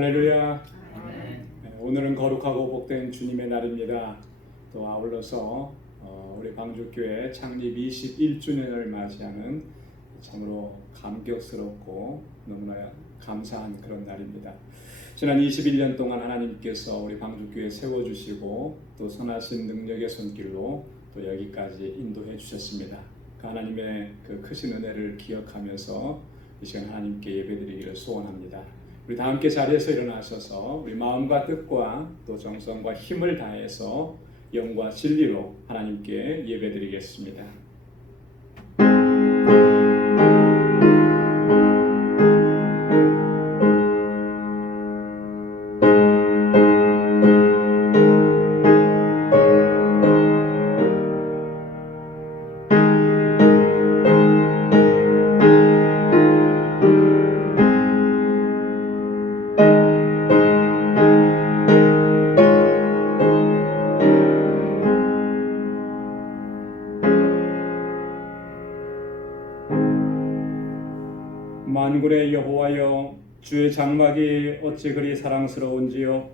할렐루야. 오늘은 거룩하고 복된 주님의 날입니다. 또 아울러서 우리 방주교회 창립 21주년을 맞이하는 참으로 감격스럽고 너무나 감사한 그런 날입니다. 지난 21년 동안 하나님께서 우리 방주교회 세워주시고 또 선하신 능력의 손길로 또 여기까지 인도해 주셨습니다. 그 하나님의 그 크신 은혜를 기억하면서 이 시간 하나님께 예배드리기를 소원합니다. 우리 다 함께 자리에서 일어나셔서 우리 마음과 뜻과 또 정성과 힘을 다해서 영과 진리로 하나님께 예배드리겠습니다. 만군의 여호와여, 주의 장막이 어찌 그리 사랑스러운지요.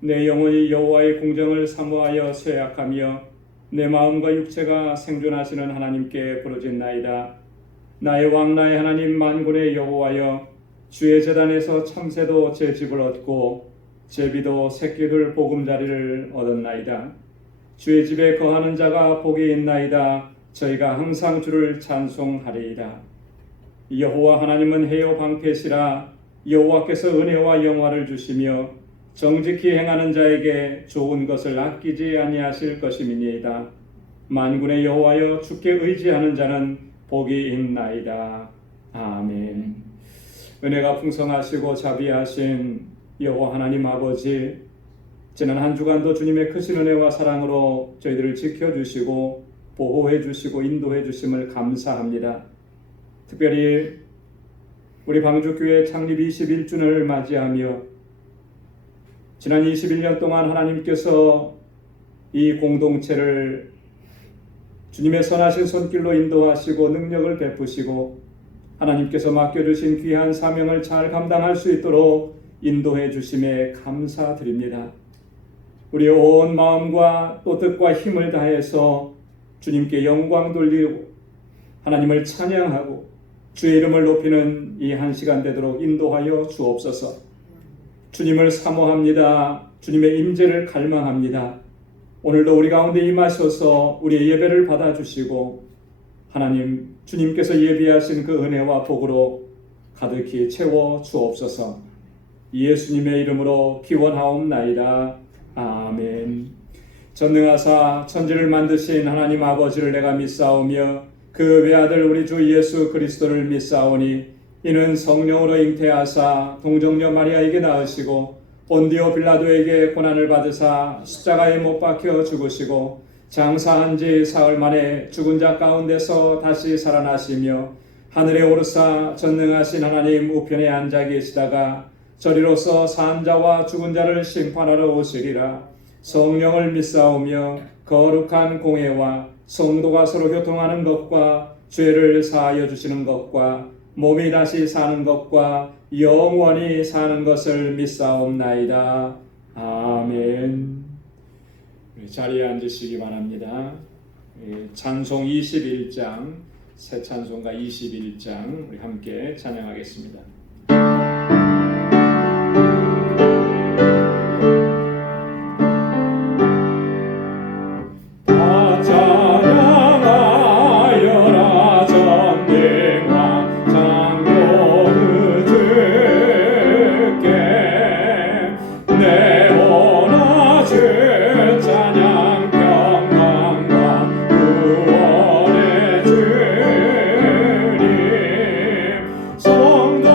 내 영혼이 여호와의 궁정을 사모하여 쇠약하며 내 마음과 육체가 생존하시는 하나님께 부르짖나이다. 나의 왕 나의 하나님 만군의 여호와여, 주의 제단에서 참새도 제 집을 얻고 제비도 새끼들 보금자리를 얻었나이다. 주의 집에 거하는 자가 복이 있나이다. 저희가 항상 주를 찬송하리이다. 여호와 하나님은 해요 방패시라. 여호와께서 은혜와 영화를 주시며 정직히 행하는 자에게 좋은 것을 아끼지 아니하실 것임이니이다. 만군의 여호와여, 주께 의지하는 자는 복이 있나이다. 아멘. 은혜가 풍성하시고 자비하신 여호와 하나님 아버지, 지난 한 주간도 주님의 크신 은혜와 사랑으로 저희들을 지켜주시고 보호해주시고 인도해주심을 감사합니다. 특별히 우리 방주교회 창립 21주년을 맞이하며 지난 21년 동안 하나님께서 이 공동체를 주님의 선하신 손길로 인도하시고 능력을 베푸시고 하나님께서 맡겨주신 귀한 사명을 잘 감당할 수 있도록 인도해 주심에 감사드립니다. 우리의 온 마음과 또 뜻과 힘을 다해서 주님께 영광 돌리고 하나님을 찬양하고 주의 이름을 높이는 이 한 시간 되도록 인도하여 주옵소서. 주님을 사모합니다. 주님의 임재를 갈망합니다. 오늘도 우리 가운데 임하셔서 우리의 예배를 받아주시고 하나님 주님께서 예비하신 그 은혜와 복으로 가득히 채워 주옵소서. 예수님의 이름으로 기원하옵나이다. 아멘. 전능하사 천지를 만드신 하나님 아버지를 내가 믿사오며 그 외아들 우리 주 예수 그리스도를 믿사오니 이는 성령으로 잉태하사 동정녀 마리아에게 낳으시고 본디오 빌라도에게 고난을 받으사 십자가에 못 박혀 죽으시고 장사한 지 사흘 만에 죽은 자 가운데서 다시 살아나시며 하늘에 오르사 전능하신 하나님 우편에 앉아 계시다가 저리로서 산 자와 죽은 자를 심판하러 오시리라. 성령을 믿사오며 거룩한 공회와 성도가 서로 교통하는 것과 죄를 사하여 주시는 것과 몸이 다시 사는 것과 영원히 사는 것을 믿사옵나이다. 아멘. 자리에 앉으시기 바랍니다. 찬송 21장, 새 찬송가 21장 우리 함께 찬양하겠습니다. 성도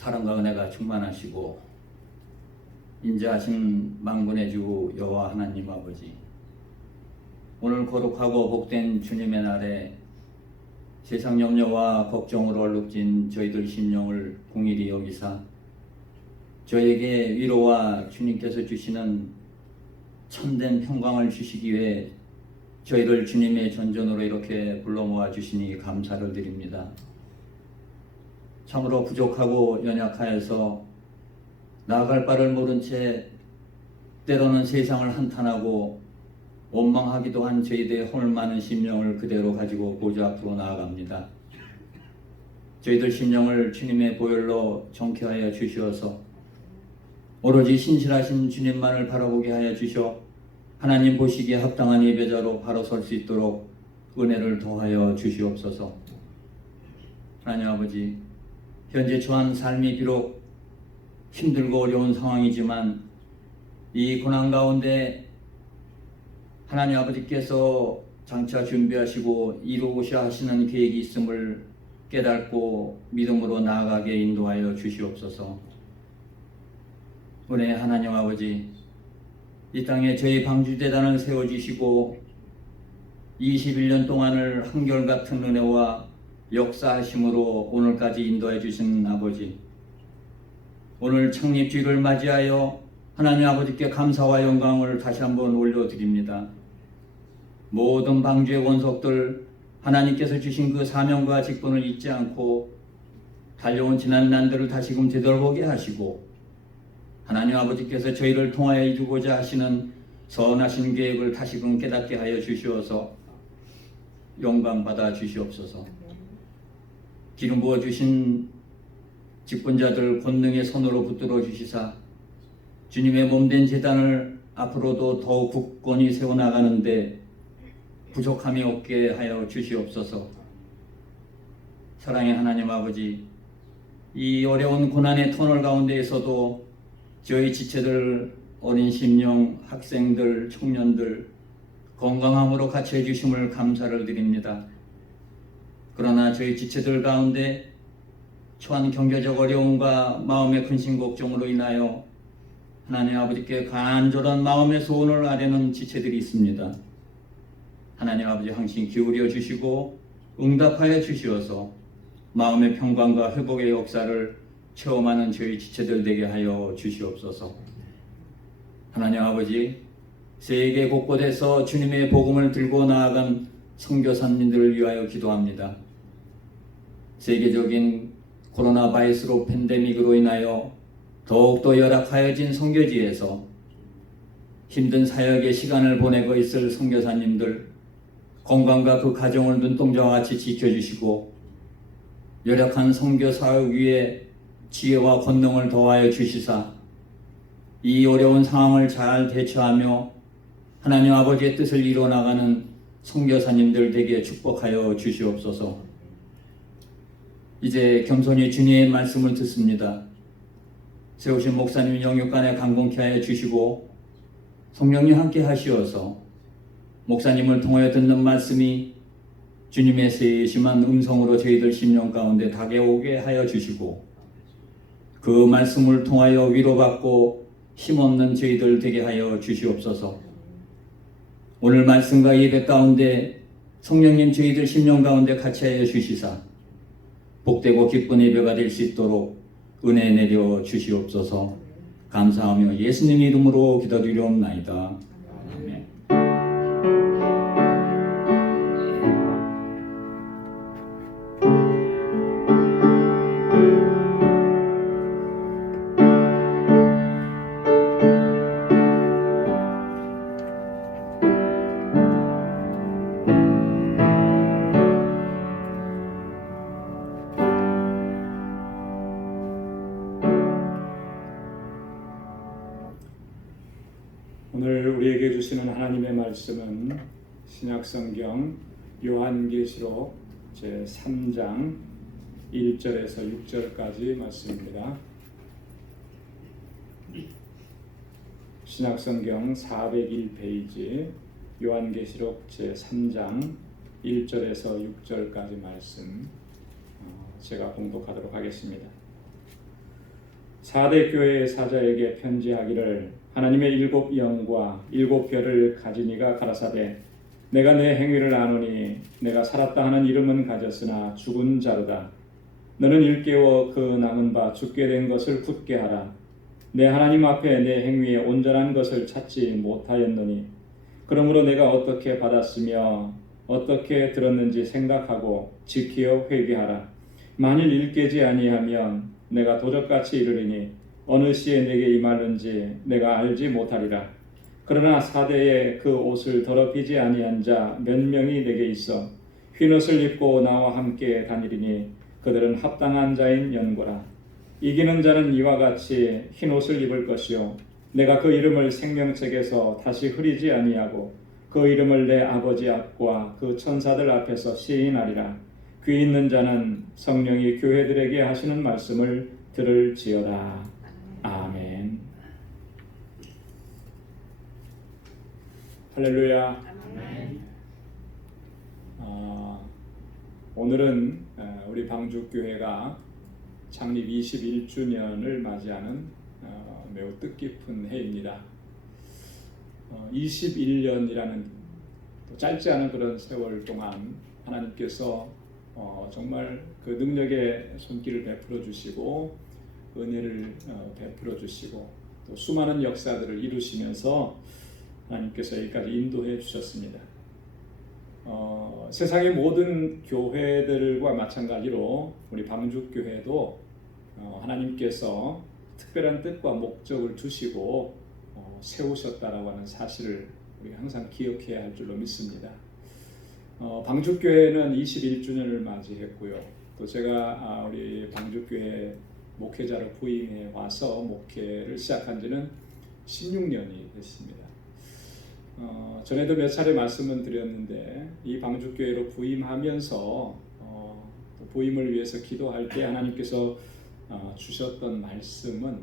사랑과 은혜가 충만하시고 인자하신 만군의 주 여호와 하나님 아버지, 오늘 거룩하고 복된 주님의 날에 세상 염려와 걱정으로 얼룩진 저희들 심령을 공일히 여기사 저에게 위로와 주님께서 주시는 참된 평강을 주시기 위해 저희를 주님의 전전으로 이렇게 불러 모아 주시니 감사를 드립니다. 참으로 부족하고 연약하여서 나아갈 바를 모른 채 때로는 세상을 한탄하고 원망하기도 한 저희들의 허물 많은 심령을 그대로 가지고 보좌 앞으로 나아갑니다. 저희들 심령을 주님의 보혈로 정케하여 주시어서 오로지 신실하신 주님만을 바라보게 하여 주셔 하나님 보시기에 합당한 예배자로 바로 설 수 있도록 은혜를 더하여 주시옵소서. 하나님 아버지, 현재 처한 삶이 비록 힘들고 어려운 상황이지만 이 고난 가운데 하나님 아버지께서 장차 준비하시고 이루고자 하시는 계획이 있음을 깨닫고 믿음으로 나아가게 인도하여 주시옵소서. 은혜의 하나님 아버지, 이 땅에 저희 방주재단을 세워주시고 21년 동안을 한결같은 은혜와 역사하심으로 오늘까지 인도해 주신 아버지, 오늘 창립주일을 맞이하여 하나님 아버지께 감사와 영광을 다시 한번 올려드립니다. 모든 방주의 원석들 하나님께서 주신 그 사명과 직분을 잊지 않고 달려온 지난 난들을 다시금 되돌아보게 하시고 하나님 아버지께서 저희를 통하여 이루고자 하시는 선하신 계획을 다시금 깨닫게 하여 주시어서 영광 받아 주시옵소서. 기름 부어 주신 직분자들 권능의 손으로 붙들어 주시사 주님의 몸된 제단을 앞으로도 더욱 굳건히 세워나가는데 부족함이 없게 하여 주시옵소서. 사랑의 하나님 아버지, 이 어려운 고난의 터널 가운데에서도 저희 지체들, 어린 심령, 학생들, 청년들 건강함으로 같이 해주심을 감사를 드립니다. 그러나 저희 지체들 가운데 처한 경제적 어려움과 마음의 근심 걱정으로 인하여 하나님 아버지께 간절한 마음의 소원을 아뢰는 지체들이 있습니다. 하나님 아버지 항상 기울여 주시고 응답하여 주시어서 마음의 평강과 회복의 역사를 체험하는 저희 지체들 되게 하여 주시옵소서. 하나님 아버지, 세계 곳곳에서 주님의 복음을 들고 나아간 선교사님들을 위하여 기도합니다. 세계적인 코로나 바이러스 팬데믹으로 인하여 더욱더 열악하여진 선교지에서 힘든 사역의 시간을 보내고 있을 선교사님들 건강과 그 가정을 눈동자와 같이 지켜주시고 열악한 선교 사역 위에 지혜와 권능을 더하여 주시사 이 어려운 상황을 잘 대처하며 하나님 아버지의 뜻을 이루어나가는 선교사님들 되게 축복하여 주시옵소서. 이제 겸손히 주님의 말씀을 듣습니다. 세우신 목사님 영육간에 강건케 하여 주시고 성령님 함께 하시어서 목사님을 통하여 듣는 말씀이 주님의 세심한 음성으로 저희들 심령 가운데 다가오게 하여 주시고 그 말씀을 통하여 위로받고 힘없는 저희들 되게 하여 주시옵소서. 오늘 말씀과 예배 가운데 성령님 저희들 심령 가운데 같이 하여 주시사 복되고 기쁜 예배가 될 수 있도록 은혜 내려 주시옵소서. 감사하며 예수님 이름으로 기도드리옵나이다. 아멘. 오늘 우리에게 주시는 하나님의 말씀은 신약성경 요한계시록 제3장 1절에서 6절까지 말씀입니다. 신약성경 401페이지 요한계시록 제3장 1절에서 6절까지 말씀 제가 봉독하도록 하겠습니다. 4대 교회의 사자에게 편지하기를 하나님의 7 영과 7 별을 가진 이가 가라사대 내가 내 행위를 아노니 내가 살았다 하는 이름은 가졌으나 죽은 자로다. 너는 일깨워 그 남은 바 죽게 된 것을 굳게 하라. 내 하나님 앞에 내 행위에 온전한 것을 찾지 못하였노니 그러므로 내가 어떻게 받았으며 어떻게 들었는지 생각하고 지키어 회개하라. 만일 일깨지 아니하면 내가 도적같이 이르리니 어느 시에 내게 임하는지 내가 알지 못하리라. 그러나 4대에 그 옷을 더럽히지 아니한 자 몇 명이 내게 있어 흰옷을 입고 나와 함께 다니리니 그들은 합당한 자인 연고라. 이기는 자는 이와 같이 흰옷을 입을 것이요 내가 그 이름을 생명책에서 다시 흐리지 아니하고 그 이름을 내 아버지 앞과 그 천사들 앞에서 시인하리라. 귀 있는 자는 성령이 교회들에게 하시는 말씀을 들을지어다. 아멘. 할렐루야. 오늘은 우리 방주교회가 창립 21주년을 맞이하는 매우 뜻깊은 해입니다. 21년이라는 짧지 않은 그런 세월 동안 하나님께서 정말 그 능력의 손길을 베풀어 주시고 은혜를 베풀어 주시고 또 수많은 역사들을 이루시면서 하나님께서 여기까지 인도해 주셨습니다. 세상의 모든 교회들과 마찬가지로 우리 방주교회도 하나님께서 특별한 뜻과 목적을 두시고 세우셨다라고 하는 사실을 우리가 항상 기억해야 할 줄로 믿습니다. 방주교회는 21주년을 맞이했고요. 또 제가 우리 방주교회 목회자로 부임해 와서 목회를 시작한 지는 16년이 됐습니다. 전에도 몇 차례 말씀을 드렸는데 이 방주교회로 부임하면서 부임을 위해서 기도할 때 하나님께서 주셨던 말씀은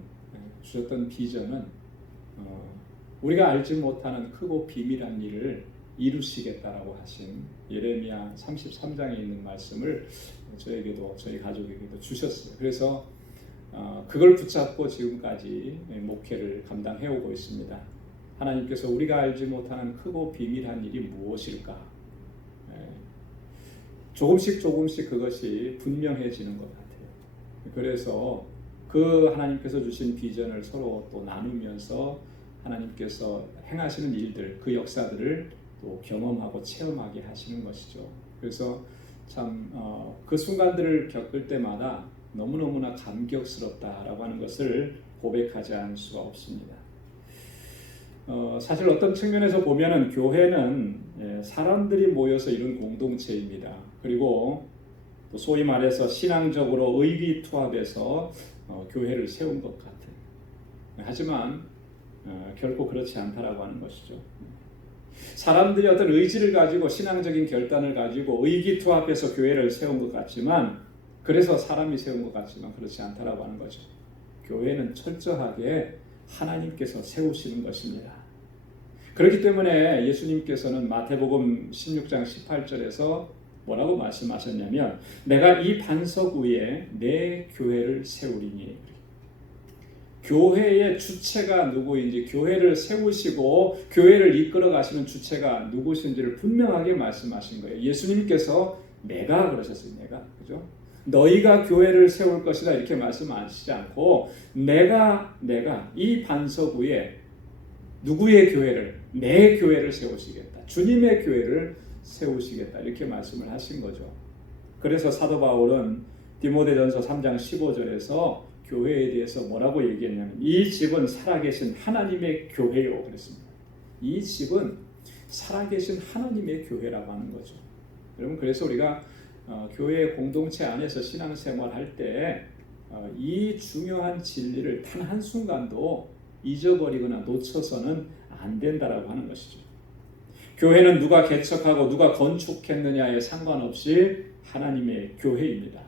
주셨던 비전은 우리가 알지 못하는 크고 비밀한 일을 이루시겠다라고 하신 예레미야 33장에 있는 말씀을 저에게도 저희 가족에게도 주셨어요. 그래서 그걸 붙잡고 지금까지 목회를 감당해 오고 있습니다. 하나님께서 우리가 알지 못하는 크고 비밀한 일이 무엇일까? 조금씩 그것이 분명해지는 것 같아요. 그래서 그 하나님께서 주신 비전을 서로 또 나누면서 하나님께서 행하시는 일들, 그 역사들을 또 경험하고 체험하게 하시는 것이죠. 그래서 참 그 순간들을 겪을 때마다 너무너무나 감격스럽다라고 하는 것을 고백하지 않을 수가 없습니다. 사실 어떤 측면에서 보면은 교회는 사람들이 모여서 이룬 공동체입니다. 그리고 또 소위 말해서 신앙적으로 의기투합해서 교회를 세운 것 같아요. 하지만 결코 그렇지 않다라고 하는 것이죠. 사람들이 어떤 의지를 가지고 신앙적인 결단을 가지고 의기투합해서 교회를 세운 것 같지만 그래서 사람이 세운 것 같지만 그렇지 않다라고 하는 거죠. 교회는 철저하게 하나님께서 세우시는 것입니다. 그렇기 때문에 예수님께서는 마태복음 16장 18절에서 뭐라고 말씀하셨냐면 내가 이 반석 위에 내 교회를 세우리니 교회의 주체가 누구인지 교회를 세우시고 교회를 이끌어 가시는 주체가 누구신지를 분명하게 말씀하신 거예요. 예수님께서 내가 그러셨어요. 내가 그죠? 너희가 교회를 세울 것이다 이렇게 말씀하시지 않고 내가 이 반석 위에 누구의 교회를 내 교회를 세우시겠다. 주님의 교회를 세우시겠다 이렇게 말씀을 하신 거죠. 그래서 사도 바울은 디모데전서 3장 15절에서 교회에 대해서 뭐라고 얘기했냐면 이 집은 살아계신 하나님의 교회요 그랬습니다. 이 집은 살아계신 하나님의 교회라고 하는 거죠. 여러분 그래서 우리가 교회 공동체 안에서 신앙생활할 때 이 중요한 진리를 단 한순간도 잊어버리거나 놓쳐서는 안 된다라고 하는 것이죠. 교회는 누가 개척하고 누가 건축했느냐에 상관없이 하나님의 교회입니다.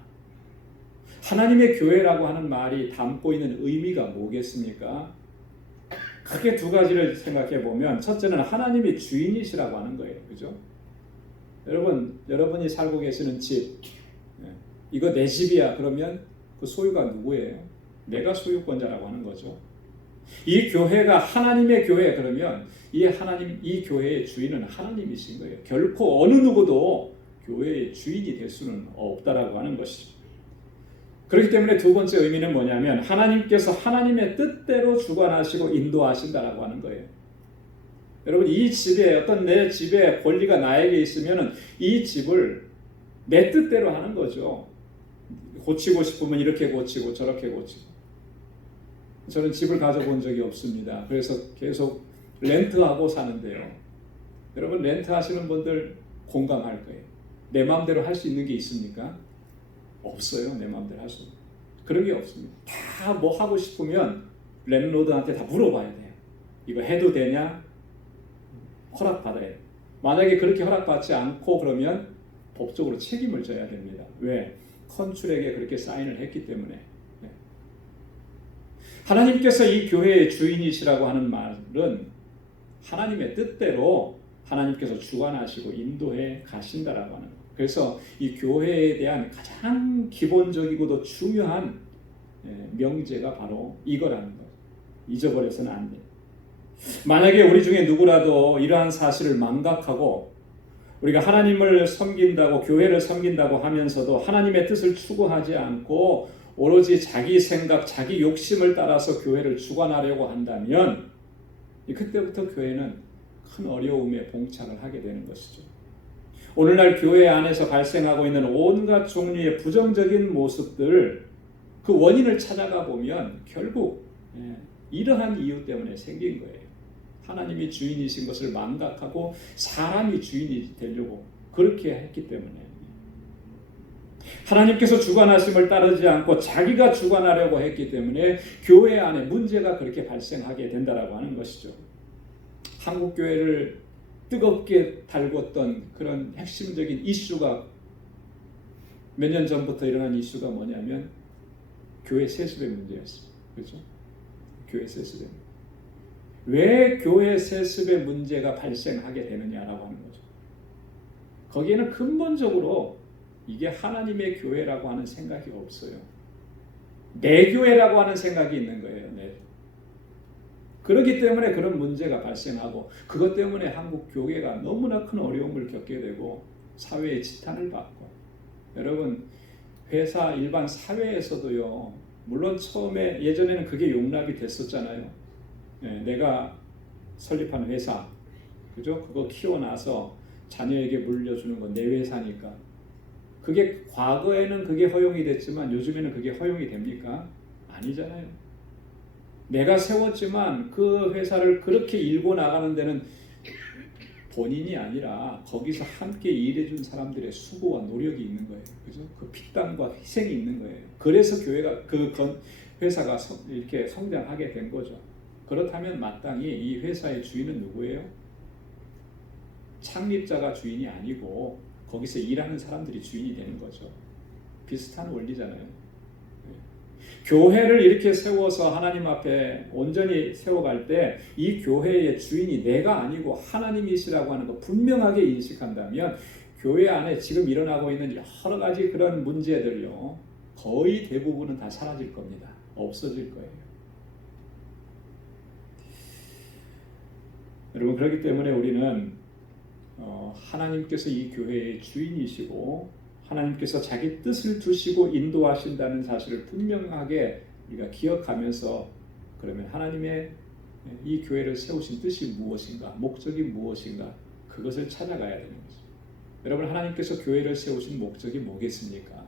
하나님의 교회라고 하는 말이 담고 있는 의미가 뭐겠습니까? 크게 두 가지를 생각해 보면 첫째는 하나님이 주인이시라고 하는 거예요. 그죠? 여러분이 살고 계시는 집 이거 내 집이야 그러면 그 소유가 누구예요? 내가 소유권자라고 하는 거죠. 이 교회가 하나님의 교회 그러면 이 교회의 주인은 하나님이신 거예요. 결코 어느 누구도 교회의 주인이 될 수는 없다라고 하는 것이죠. 그렇기 때문에 두 번째 의미는 뭐냐면 하나님께서 하나님의 뜻대로 주관하시고 인도하신다라고 하는 거예요. 여러분 이 집에 어떤 내 집에 권리가 나에게 있으면 이 집을 내 뜻대로 하는 거죠. 고치고 싶으면 이렇게 고치고 저렇게 고치고. 저는 집을 가져본 적이 없습니다. 그래서 계속 렌트하고 사는데요. 여러분 렌트 하시는 분들 공감할 거예요. 내 마음대로 할 수 있는 게 있습니까? 없어요. 내 마음대로 할 수 있는. 그런 게 없습니다. 다 뭐 하고 싶으면 랜로드한테 다 물어봐야 돼요. 이거 해도 되냐? 허락받아야 돼요. 만약에 그렇게 허락받지 않고 그러면 법적으로 책임을 져야 됩니다. 왜? 컨출에게 그렇게 사인을 했기 때문에. 하나님께서 이 교회의 주인이시라고 하는 말은 하나님의 뜻대로 하나님께서 주관하시고 인도해 가신다라고 하는 거예요. 그래서 이 교회에 대한 가장 기본적이고도 중요한 명제가 바로 이거라는 거예요. 잊어버려서는 안 돼요. 만약에 우리 중에 누구라도 이러한 사실을 망각하고 우리가 하나님을 섬긴다고 교회를 섬긴다고 하면서도 하나님의 뜻을 추구하지 않고 오로지 자기 생각, 자기 욕심을 따라서 교회를 주관하려고 한다면 그때부터 교회는 큰 어려움에 봉착을 하게 되는 것이죠. 오늘날 교회 안에서 발생하고 있는 온갖 종류의 부정적인 모습들 그 원인을 찾아가 보면 결국 이러한 이유 때문에 생긴 거예요. 하나님이 주인이신 것을 망각하고 사람이 주인이 되려고 그렇게 했기 때문에 하나님께서 주관하심을 따르지 않고 자기가 주관하려고 했기 때문에 교회 안에 문제가 그렇게 발생하게 된다라고 하는 것이죠. 한국 교회를 뜨겁게 달궜던 그런 핵심적인 이슈가 몇 년 전부터 일어난 이슈가 뭐냐면 교회 세습의 문제였어요. 그렇죠? 교회 세습의 문제. 왜 교회 세습의 문제가 발생하게 되느냐라고 하는 거죠. 거기에는 근본적으로 이게 하나님의 교회라고 하는 생각이 없어요. 내 교회라고 하는 생각이 있는 거예요. 네. 그렇기 때문에 그런 문제가 발생하고 그것 때문에 한국 교회가 너무나 큰 어려움을 겪게 되고 사회의 지탄을 받고 여러분 회사 일반 사회에서도요. 물론 처음에 예전에는 그게 용납이 됐었잖아요. 네, 내가 설립한 회사 그죠? 그거 키워놔서 자녀에게 물려주는 건 내 회사니까 그게 과거에는 그게 허용이 됐지만 요즘에는 그게 허용이 됩니까? 아니잖아요. 내가 세웠지만 그 회사를 그렇게 일궈 나가는 데는 본인이 아니라 거기서 함께 일해준 사람들의 수고와 노력이 있는 거예요. 그죠? 그 피땀과 희생이 있는 거예요. 그래서 교회가 회사가 이렇게 성장하게 된 거죠. 그렇다면 마땅히 이 회사의 주인은 누구예요? 창립자가 주인이 아니고 거기서 일하는 사람들이 주인이 되는 거죠. 비슷한 원리잖아요. 교회를 이렇게 세워서 하나님 앞에 온전히 세워갈 때 이 교회의 주인이 내가 아니고 하나님이시라고 하는 거 분명하게 인식한다면 교회 안에 지금 일어나고 있는 여러 가지 그런 문제들요 거의 대부분은 다 사라질 겁니다. 없어질 거예요. 여러분 그렇기 때문에 우리는 하나님께서 이 교회의 주인이시고 하나님께서 자기 뜻을 두시고 인도하신다는 사실을 분명하게 우리가 기억하면서 그러면 하나님의 이 교회를 세우신 뜻이 무엇인가, 목적이 무엇인가 그것을 찾아가야 되는 거죠. 여러분 하나님께서 교회를 세우신 목적이 뭐겠습니까?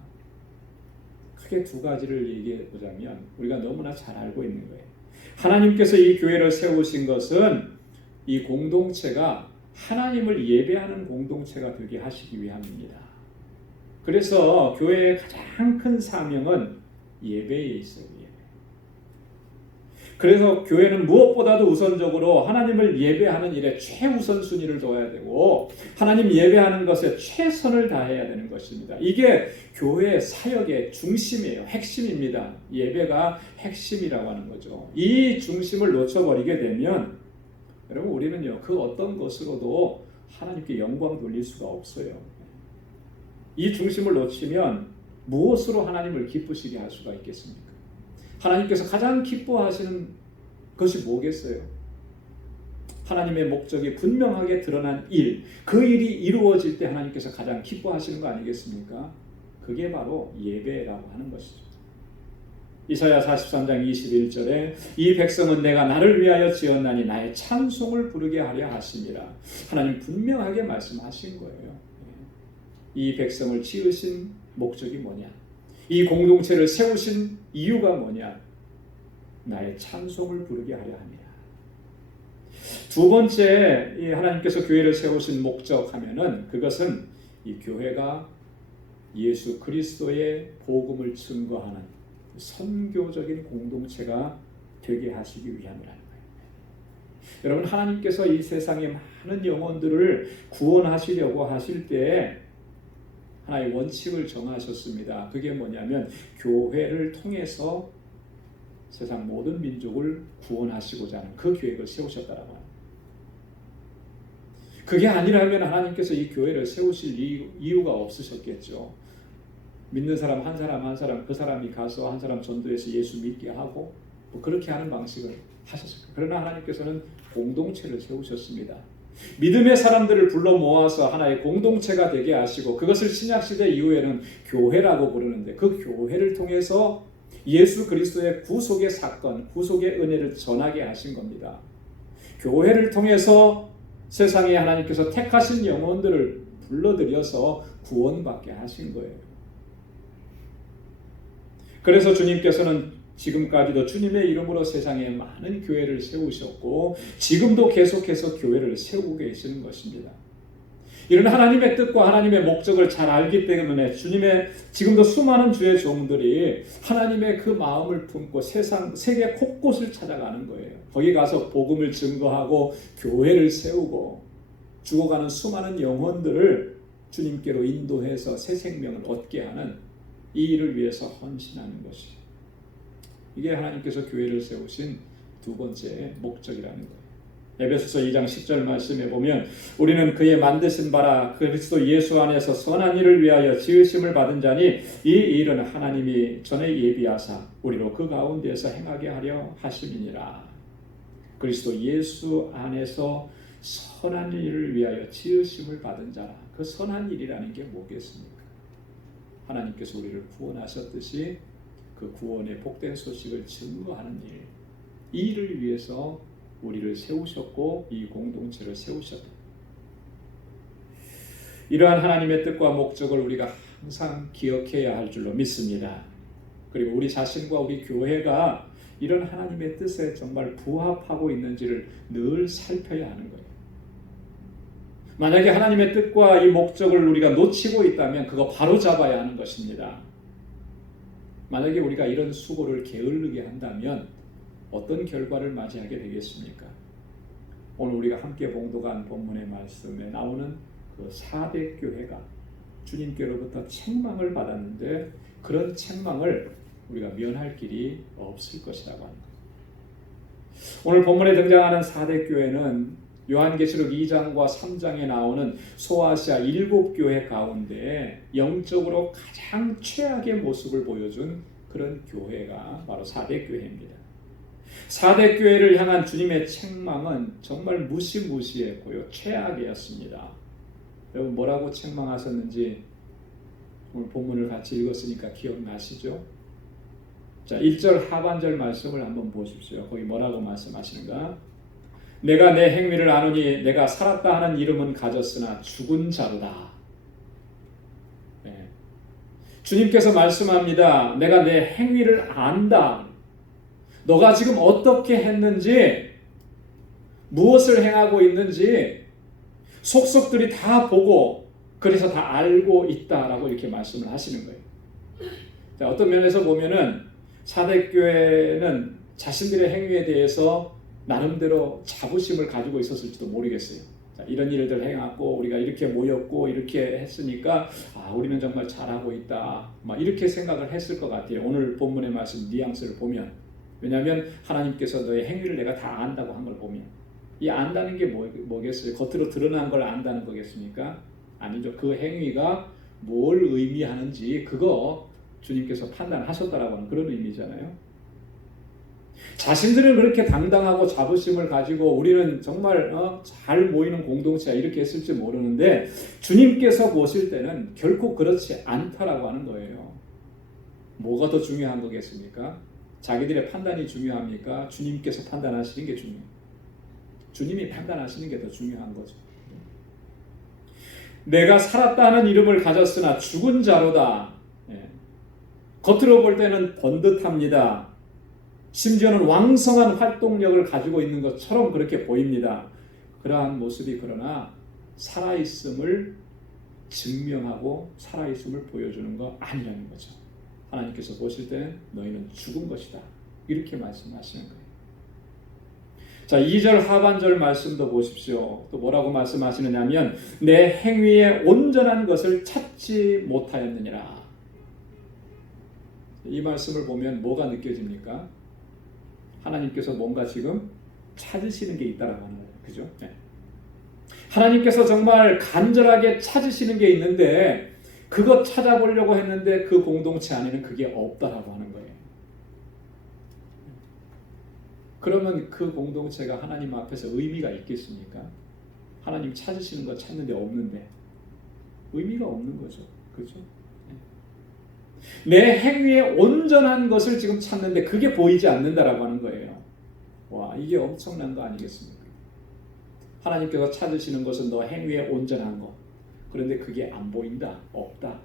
크게 두 가지를 얘기해 보자면 우리가 너무나 잘 알고 있는 거예요. 하나님께서 이 교회를 세우신 것은 이 공동체가 하나님을 예배하는 공동체가 되게 하시기 위함입니다. 그래서 교회의 가장 큰 사명은 예배에 있어요. 예배. 그래서 교회는 무엇보다도 우선적으로 하나님을 예배하는 일에 최우선 순위를 둬야 되고 하나님 예배하는 것에 최선을 다해야 되는 것입니다. 이게 교회의 사역의 중심이에요. 핵심입니다. 예배가 핵심이라고 하는 거죠. 이 중심을 놓쳐버리게 되면 여러분 우리는요 그 어떤 것으로도 하나님께 영광 돌릴 수가 없어요. 이 중심을 놓치면 무엇으로 하나님을 기쁘시게 할 수가 있겠습니까? 하나님께서 가장 기뻐하시는 것이 뭐겠어요? 하나님의 목적이 분명하게 드러난 일, 그 일이 이루어질 때 하나님께서 가장 기뻐하시는 거 아니겠습니까? 그게 바로 예배라고 하는 것이죠. 이사야 43장 21절에 이 백성은 내가 나를 위하여 지었나니 나의 찬송을 부르게 하려 하심이라. 하나님 분명하게 말씀하신 거예요. 이 백성을 지으신 목적이 뭐냐? 이 공동체를 세우신 이유가 뭐냐? 나의 찬송을 부르게 하려 합니다. 두 번째, 이 하나님께서 교회를 세우신 목적 하면은 그것은 이 교회가 예수 그리스도의 복음을 증거하는 선교적인 공동체가 되게 하시기 위함이라는 거예요. 여러분, 하나님께서 이 세상의 많은 영혼들을 구원하시려고 하실 때 하나의 원칙을 정하셨습니다. 그게 뭐냐면 교회를 통해서 세상 모든 민족을 구원하시고자 하는 그 계획을 세우셨다라고 합니다. 그게 아니라면 하나님께서 이 교회를 세우실 이유가 없으셨겠죠. 믿는 사람 한 사람 한 사람, 그 사람이 가서 한 사람 전도해서 예수 믿게 하고 뭐 그렇게 하는 방식을 하셨습니다. 그러나 하나님께서는 공동체를 세우셨습니다. 믿음의 사람들을 불러 모아서 하나의 공동체가 되게 하시고, 그것을 신약시대 이후에는 교회라고 부르는데, 그 교회를 통해서 예수 그리스도의 구속의 사건, 구속의 은혜를 전하게 하신 겁니다. 교회를 통해서 세상에 하나님께서 택하신 영혼들을 불러들여서 구원받게 하신 거예요. 그래서 주님께서는 지금까지도 주님의 이름으로 세상에 많은 교회를 세우셨고 지금도 계속해서 교회를 세우고 계시는 것입니다. 이런 하나님의 뜻과 하나님의 목적을 잘 알기 때문에 지금도 수많은 주의 종들이 하나님의 그 마음을 품고 세계 곳곳을 찾아가는 거예요. 거기 가서 복음을 증거하고 교회를 세우고 죽어가는 수많은 영혼들을 주님께로 인도해서 새 생명을 얻게 하는 이 일을 위해서 헌신하는 것이에요. 이게 하나님께서 교회를 세우신 두 번째 목적이라는 거예요. 에베소서 2장 10절 말씀에 보면 우리는 그의 만드신 바라 그리스도 예수 안에서 선한 일을 위하여 지으심을 받은 자니 이 일은 하나님이 전에 예비하사 우리로 그 가운데에서 행하게 하려 하심이니라. 그리스도 예수 안에서 선한 일을 위하여 지으심을 받은 자라. 그 선한 일이라는 게 뭐겠습니까? 하나님께서 우리를 구원하셨듯이 그 구원의 복된 소식을 증거하는 일, 이 일을 위해서 우리를 세우셨고 이 공동체를 세우셨다. 이러한 하나님의 뜻과 목적을 우리가 항상 기억해야 할 줄로 믿습니다. 그리고 우리 자신과 우리 교회가 이런 하나님의 뜻에 정말 부합하고 있는지를 늘 살펴야 하는 거예요. 만약에 하나님의 뜻과 이 목적을 우리가 놓치고 있다면 그거 바로 잡아야 하는 것입니다. 만약에 우리가 이런 수고를 게을르게 한다면 어떤 결과를 맞이하게 되겠습니까? 오늘 우리가 함께 봉독한 본문의 말씀에 나오는 그 4대 교회가 주님께로부터 책망을 받았는데 그런 책망을 우리가 면할 길이 없을 것이라고 합니다. 오늘 본문에 등장하는 4대 교회는 요한계시록 2장과 3장에 나오는 소아시아 7교회 가운데 영적으로 가장 최악의 모습을 보여준 그런 교회가 바로 4대 교회입니다. 4대 교회를 향한 주님의 책망은 정말 무시무시했고요. 최악이었습니다. 여러분 뭐라고 책망하셨는지 오늘 본문을 같이 읽었으니까 기억나시죠? 자, 1절 하반절 말씀을 한번 보십시오. 거기 뭐라고 말씀하시는가? 내가 내 행위를 아노니 내가 살았다 하는 이름은 가졌으나 죽은 자로다. 네. 주님께서 말씀합니다. 내가 내 행위를 안다. 너가 지금 어떻게 했는지, 무엇을 행하고 있는지 속속들이 다 보고 그래서 다 알고 있다라고 이렇게 말씀을 하시는 거예요. 자, 어떤 면에서 보면은 4대 교회는 자신들의 행위에 대해서 나름대로 자부심을 가지고 있었을지도 모르겠어요. 자, 이런 일들 행하고 우리가 이렇게 모였고 이렇게 했으니까 우리는 정말 잘하고 있다. 막 이렇게 생각을 했을 것 같아요. 오늘 본문의 말씀 뉘앙스를 보면. 왜냐하면 하나님께서 너의 행위를 내가 다 안다고 한 걸 보면, 이 안다는 게 뭐겠어요? 겉으로 드러난 걸 안다는 거겠습니까? 아니죠. 그 행위가 뭘 의미하는지 그거 주님께서 판단하셨다라고 하는 그런 의미잖아요. 자신들은 그렇게 당당하고 자부심을 가지고 우리는 정말 잘 모이는 공동체야 이렇게 했을지 모르는데 주님께서 보실 때는 결코 그렇지 않다라고 하는 거예요. 뭐가 더 중요한 거겠습니까? 자기들의 판단이 중요합니까? 주님께서 판단하시는 게 중요해요. 주님이 판단하시는 게 더 중요한 거죠. 내가 살았다는 이름을 가졌으나 죽은 자로다. 겉으로 볼 때는 번듯합니다. 심지어는 왕성한 활동력을 가지고 있는 것처럼 그렇게 보입니다. 그러한 모습이 그러나 살아있음을 증명하고 살아있음을 보여주는 거 아니라는 거죠. 하나님께서 보실 때는 너희는 죽은 것이다. 이렇게 말씀하시는 거예요. 자, 2절 하반절 말씀도 보십시오. 또 뭐라고 말씀하시느냐면 내 행위에 온전한 것을 찾지 못하였느니라. 이 말씀을 보면 뭐가 느껴집니까? 하나님께서 뭔가 지금 찾으시는 게 있다라고 하는 거예요. 그죠? 네. 하나님께서 정말 간절하게 찾으시는 게 있는데 그것 찾아보려고 했는데 그 공동체 안에는 그게 없다라고 하는 거예요. 그러면 그 공동체가 하나님 앞에서 의미가 있겠습니까? 하나님 찾으시는 거 찾는데 없는데 의미가 없는 거죠. 그죠? 내 행위에 온전한 것을 지금 찾는데 그게 보이지 않는다라고 하는 거예요. 와, 이게 엄청난 거 아니겠습니까? 하나님께서 찾으시는 것은 너 행위에 온전한 것. 그런데 그게 안 보인다, 없다.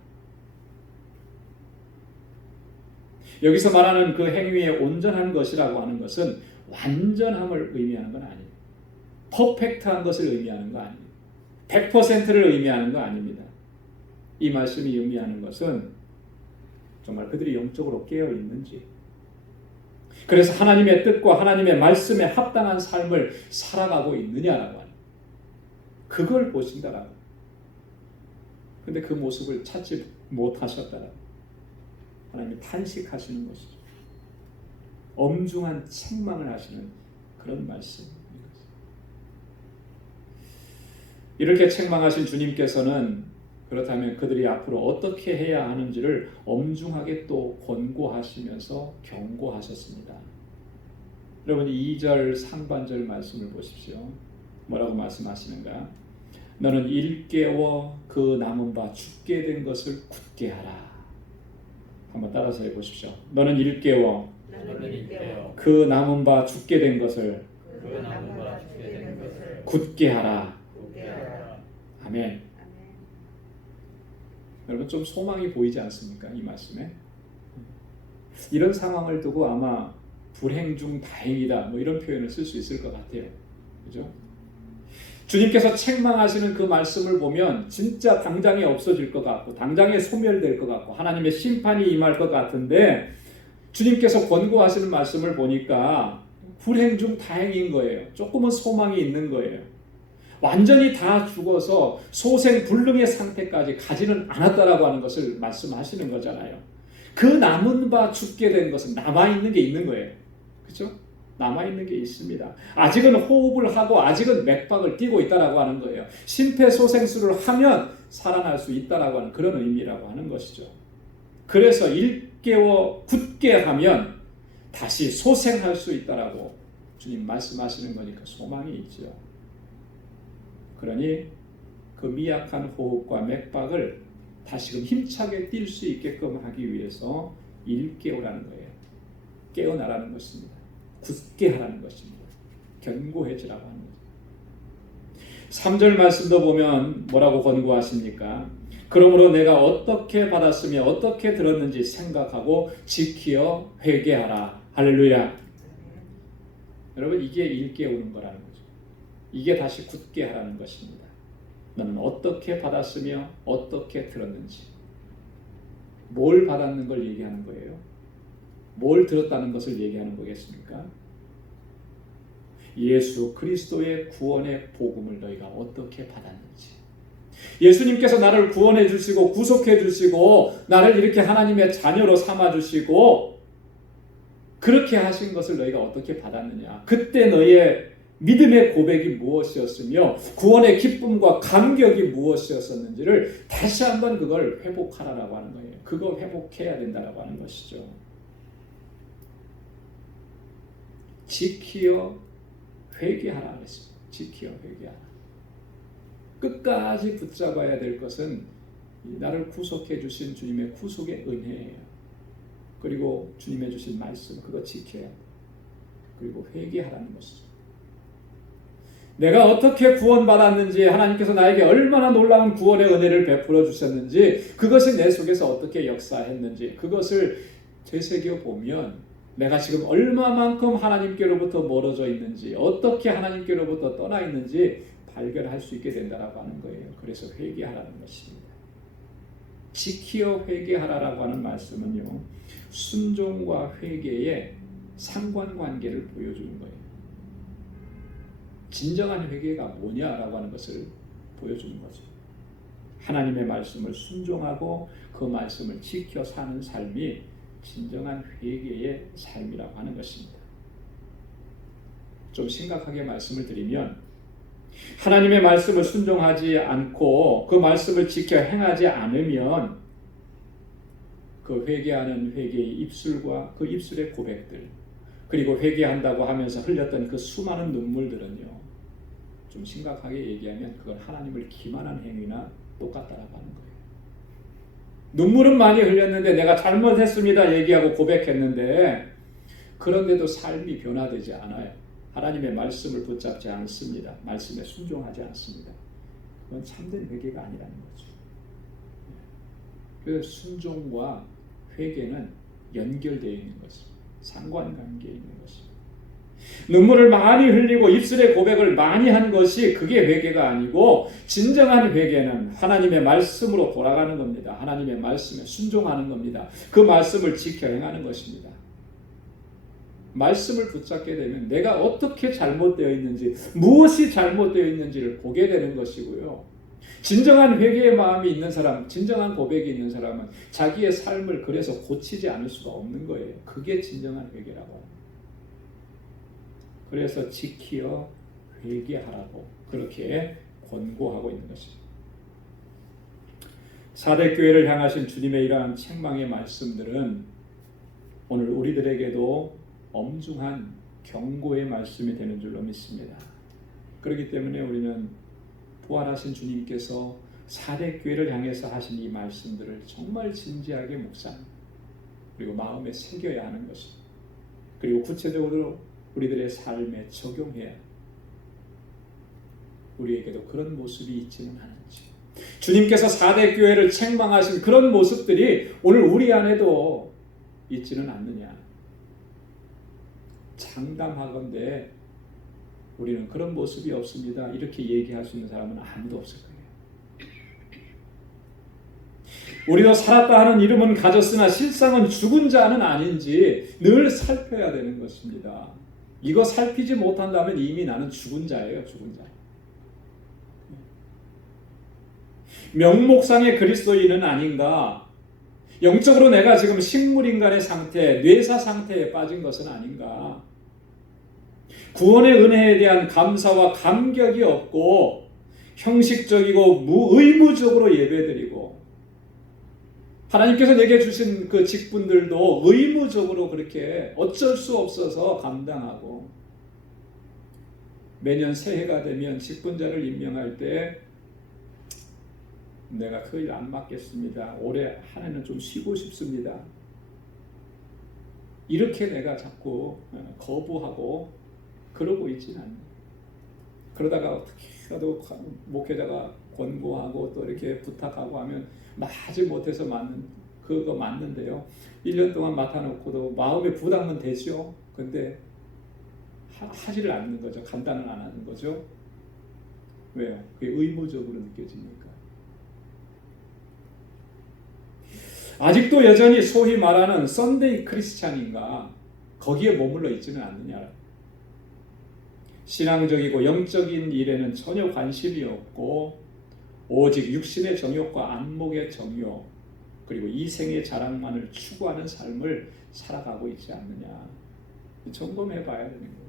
여기서 말하는 그 행위에 온전한 것이라고 하는 것은 완전함을 의미하는 건 아니에요. 퍼펙트한 것을 의미하는 거 아니에요. 100%를 의미하는 거 아닙니다. 이 말씀이 의미하는 것은 정말 그들이 영적으로 깨어 있는지, 그래서 하나님의 뜻과 하나님의 말씀에 합당한 삶을 살아가고 있느냐라고 하는, 그걸 보신다라고. 근데 그 모습을 찾지 못하셨다라고 하나님이 탄식하시는 것이죠. 엄중한 책망을 하시는 그런 말씀입니다. 이렇게 책망하신 주님께서는 그렇다면 그들이 앞으로 어떻게 해야 하는지를 엄중하게 또 권고하시면서 경고하셨습니다. 여러분 2절 상반절 말씀을 보십시오. 뭐라고 말씀하시는가? 너는 일깨워 그 남은 바 죽게 된 것을 굳게 하라. 한번 따라서 해보십시오. 너는 일깨워 그 남은 바 죽게 된 것을 굳게 하라. 아멘. 여러분 좀 소망이 보이지 않습니까? 이 말씀에. 이런 상황을 두고 아마 불행 중 다행이다 뭐 이런 표현을 쓸 수 있을 것 같아요. 그죠? 주님께서 책망하시는 그 말씀을 보면 진짜 당장에 없어질 것 같고 당장에 소멸될 것 같고 하나님의 심판이 임할 것 같은데 주님께서 권고하시는 말씀을 보니까 불행 중 다행인 거예요. 조금은 소망이 있는 거예요. 완전히 다 죽어서 소생불능의 상태까지 가지는 않았다라고 하는 것을 말씀하시는 거잖아요. 그 남은 바 죽게 된 것은 남아있는 게 있는 거예요. 그렇죠? 남아있는 게 있습니다. 아직은 호흡을 하고 아직은 맥박을 띄고 있다라고 하는 거예요. 심폐소생술을 하면 살아날 수 있다라고 하는 그런 의미라고 하는 것이죠. 그래서 일깨워 굳게 하면 다시 소생할 수 있다라고 주님 말씀하시는 거니까 소망이 있죠. 그러니 그 미약한 호흡과 맥박을 다시금 힘차게 뛸 수 있게끔 하기 위해서 일깨우라는 거예요. 깨어나라는 것입니다. 굳게 하라는 것입니다. 견고해지라고 하는 거죠. 3절 말씀도 보면 뭐라고 권고하십니까? 그러므로 내가 어떻게 받았으며 어떻게 들었는지 생각하고 지키어 회개하라. 할렐루야. 여러분 이게 일깨우는 거라는 거죠. 이게 다시 굳게 하라는 것입니다. 너는 어떻게 받았으며 어떻게 들었는지. 뭘 받았는 걸 얘기하는 거예요? 뭘 들었다는 것을 얘기하는 거겠습니까? 예수 그리스도의 구원의 복음을 너희가 어떻게 받았는지. 예수님께서 나를 구원해 주시고 구속해 주시고 나를 이렇게 하나님의 자녀로 삼아 주시고 그렇게 하신 것을 너희가 어떻게 받았느냐. 그때 너희의 믿음의 고백이 무엇이었으며 구원의 기쁨과 감격이 무엇이었었는지를 다시 한번 그걸 회복하라고 하는 거예요. 그거 회복해야 된다라고 하는 것이죠. 지키어 회개하라 했습니다. 지키어 회개하라. 끝까지 붙잡아야 될 것은 나를 구속해 주신 주님의 구속의 은혜예요. 그리고 주님의 주신 말씀, 그거 지켜야 합니다. 그리고 회개하라는 것이죠. 내가 어떻게 구원받았는지, 하나님께서 나에게 얼마나 놀라운 구원의 은혜를 베풀어 주셨는지, 그것이 내 속에서 어떻게 역사했는지, 그것을 되새겨 보면 내가 지금 얼마만큼 하나님께로부터 멀어져 있는지, 어떻게 하나님께로부터 떠나 있는지 발견할 수 있게 된다라고 하는 거예요. 그래서 회개하라는 것입니다. 지키어 회개하라라고 하는 말씀은요, 순종과 회개의 상관관계를 보여주는 거예요. 진정한 회개가 뭐냐라고 하는 것을 보여주는 거죠. 하나님의 말씀을 순종하고 그 말씀을 지켜 사는 삶이 진정한 회개의 삶이라고 하는 것입니다. 좀 심각하게 말씀을 드리면, 하나님의 말씀을 순종하지 않고 그 말씀을 지켜 행하지 않으면 그 회개하는 회개의 입술과 그 입술의 고백들, 그리고 회개한다고 하면서 흘렸던 그 수많은 눈물들은요, 좀 심각하게 얘기하면 그건 하나님을 기만한 행위나 똑같다라고 하는 거예요. 눈물은 많이 흘렸는데 내가 잘못했습니다 얘기하고 고백했는데, 그런데도 삶이 변화되지 않아요. 하나님의 말씀을 붙잡지 않습니다. 말씀에 순종하지 않습니다. 그건 참된 회개가 아니라는 거죠. 그래서 순종과 회개는 연결되어 있는 것입니다. 상관관계에 있는 것입니다. 눈물을 많이 흘리고 입술의 고백을 많이 한 것이 그게 회개가 아니고, 진정한 회개는 하나님의 말씀으로 돌아가는 겁니다. 하나님의 말씀에 순종하는 겁니다. 그 말씀을 지켜 행하는 것입니다. 말씀을 붙잡게 되면 내가 어떻게 잘못되어 있는지, 무엇이 잘못되어 있는지를 보게 되는 것이고요. 진정한 회개의 마음이 있는 사람, 진정한 고백이 있는 사람은 자기의 삶을 그래서 고치지 않을 수가 없는 거예요. 그게 진정한 회개라고 합니다. 그래서 지키어 회개하라고 그렇게 권고하고 있는 것입니다. 사대교회를 향하신 주님의 이러한 책망의 말씀들은 오늘 우리들에게도 엄중한 경고의 말씀이 되는 줄로 믿습니다. 그렇기 때문에 우리는 부활하신 주님께서 사대교회를 향해서 하신 이 말씀들을 정말 진지하게 묵상, 그리고 마음에 새겨야 하는 것입니다. 그리고 구체적으로 우리들의 삶에 적용해야, 우리에게도 그런 모습이 있지는 않은지, 주님께서 사대교회를 책망하신 그런 모습들이 오늘 우리 안에도 있지는 않느냐. 장담하건대 우리는 그런 모습이 없습니다. 이렇게 얘기할 수 있는 사람은 아무도 없을 거예요. 우리도 살았다 하는 이름은 가졌으나 실상은 죽은 자는 아닌지 늘 살펴야 되는 것입니다. 이거 살피지 못한다면 이미 나는 죽은 자예요. 죽은 자. 명목상의 그리스도인은 아닌가? 영적으로 내가 지금 식물인간의 상태, 뇌사 상태에 빠진 것은 아닌가? 구원의 은혜에 대한 감사와 감격이 없고 형식적이고 의무적으로 예배드리고, 하나님께서 내게 주신 그 직분들도 의무적으로 그렇게 어쩔 수 없어서 감당하고, 매년 새해가 되면 직분자를 임명할 때 내가 그 일 안 맡겠습니다. 올해 한 해는 좀 쉬고 싶습니다. 이렇게 내가 자꾸 거부하고 그러고 있지는 않아요. 그러다가 어떻게라도 목회자가 권고하고 또 이렇게 부탁하고 하면 하지 못해서 그거 맞는데요. 1년 동안 맡아놓고도 마음의 부담은 되죠. 근데 하지를 않는 거죠. 감당을 안 하는 거죠. 왜요? 그게 의무적으로 느껴지니까. 아직도 여전히 소위 말하는 썬데이 크리스찬인가, 거기에 머물러 있지는 않느냐. 신앙적이고 영적인 일에는 전혀 관심이 없고 오직 육신의 정욕과 안목의 정욕, 그리고 이생의 자랑만을 추구하는 삶을 살아가고 있지 않느냐. 점검해 봐야 되는 거예요.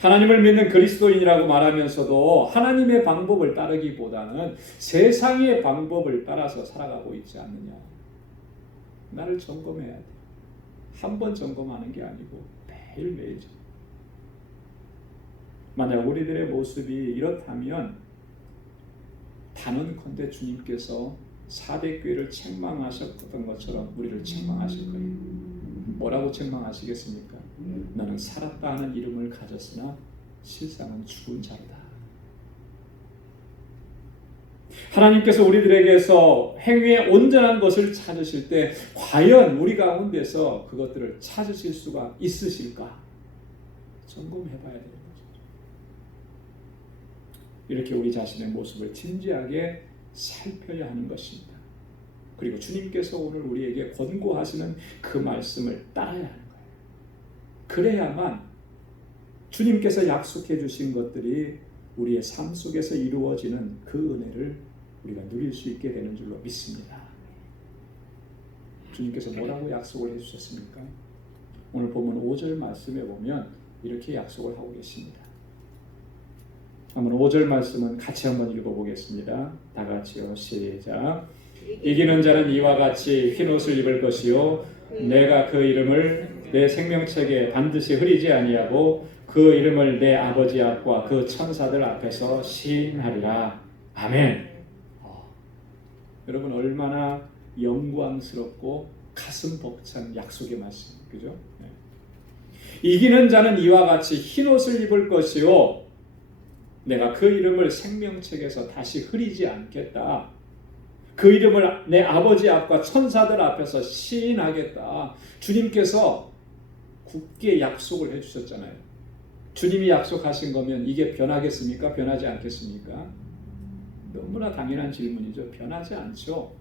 하나님을 믿는 그리스도인이라고 말하면서도 하나님의 방법을 따르기보다는 세상의 방법을 따라서 살아가고 있지 않느냐. 나를 점검해야 돼. 한 번 점검하는 게 아니고 매일매일이죠. 만약 우리들의 모습이 이렇다면 단언컨대 주님께서 4대 교회를 책망하셨던 것처럼 우리를 책망하실 거예요. 뭐라고 책망하시겠습니까? 너는 살았다 하는 이름을 가졌으나 실상은 죽은 자로다. 하나님께서 우리들에게서 행위의 온전한 것을 찾으실 때 과연 우리 가운데서 그것들을 찾으실 수가 있으실까? 점검해 봐야 되는 거죠. 이렇게 우리 자신의 모습을 진지하게 살펴야 하는 것입니다. 그리고 주님께서 오늘 우리에게 권고하시는 그 말씀을 따라야 하는 거예요. 그래야만 주님께서 약속해 주신 것들이 우리의 삶 속에서 이루어지는 그 은혜를 우리가 누릴 수 있게 되는 줄로 믿습니다. 주님께서 뭐라고 약속을 해주셨습니까? 오늘 보면 5절 말씀에 보면 이렇게 약속을 하고 계십니다. 한번 5절 말씀은 같이 한번 읽어보겠습니다. 다 같이요. 시작. 이기는 자는 이와 같이 흰 옷을 입을 것이요 내가 그 이름을 내 생명책에 반드시 흐리지 아니하고 그 이름을 내 아버지 앞과 그 천사들 앞에서 시인하리라. 아멘. 여러분 얼마나 영광스럽고 가슴 벅찬 약속의 말씀, 그죠? 네. 이기는 자는 이와 같이 흰 옷을 입을 것이요 내가 그 이름을 생명책에서 다시 흐리지 않겠다. 그 이름을 내 아버지 앞과 천사들 앞에서 시인하겠다. 주님께서 굳게 약속을 해주셨잖아요. 주님이 약속하신 거면 이게 변하겠습니까? 변하지 않겠습니까? 너무나 당연한 질문이죠. 변하지 않죠.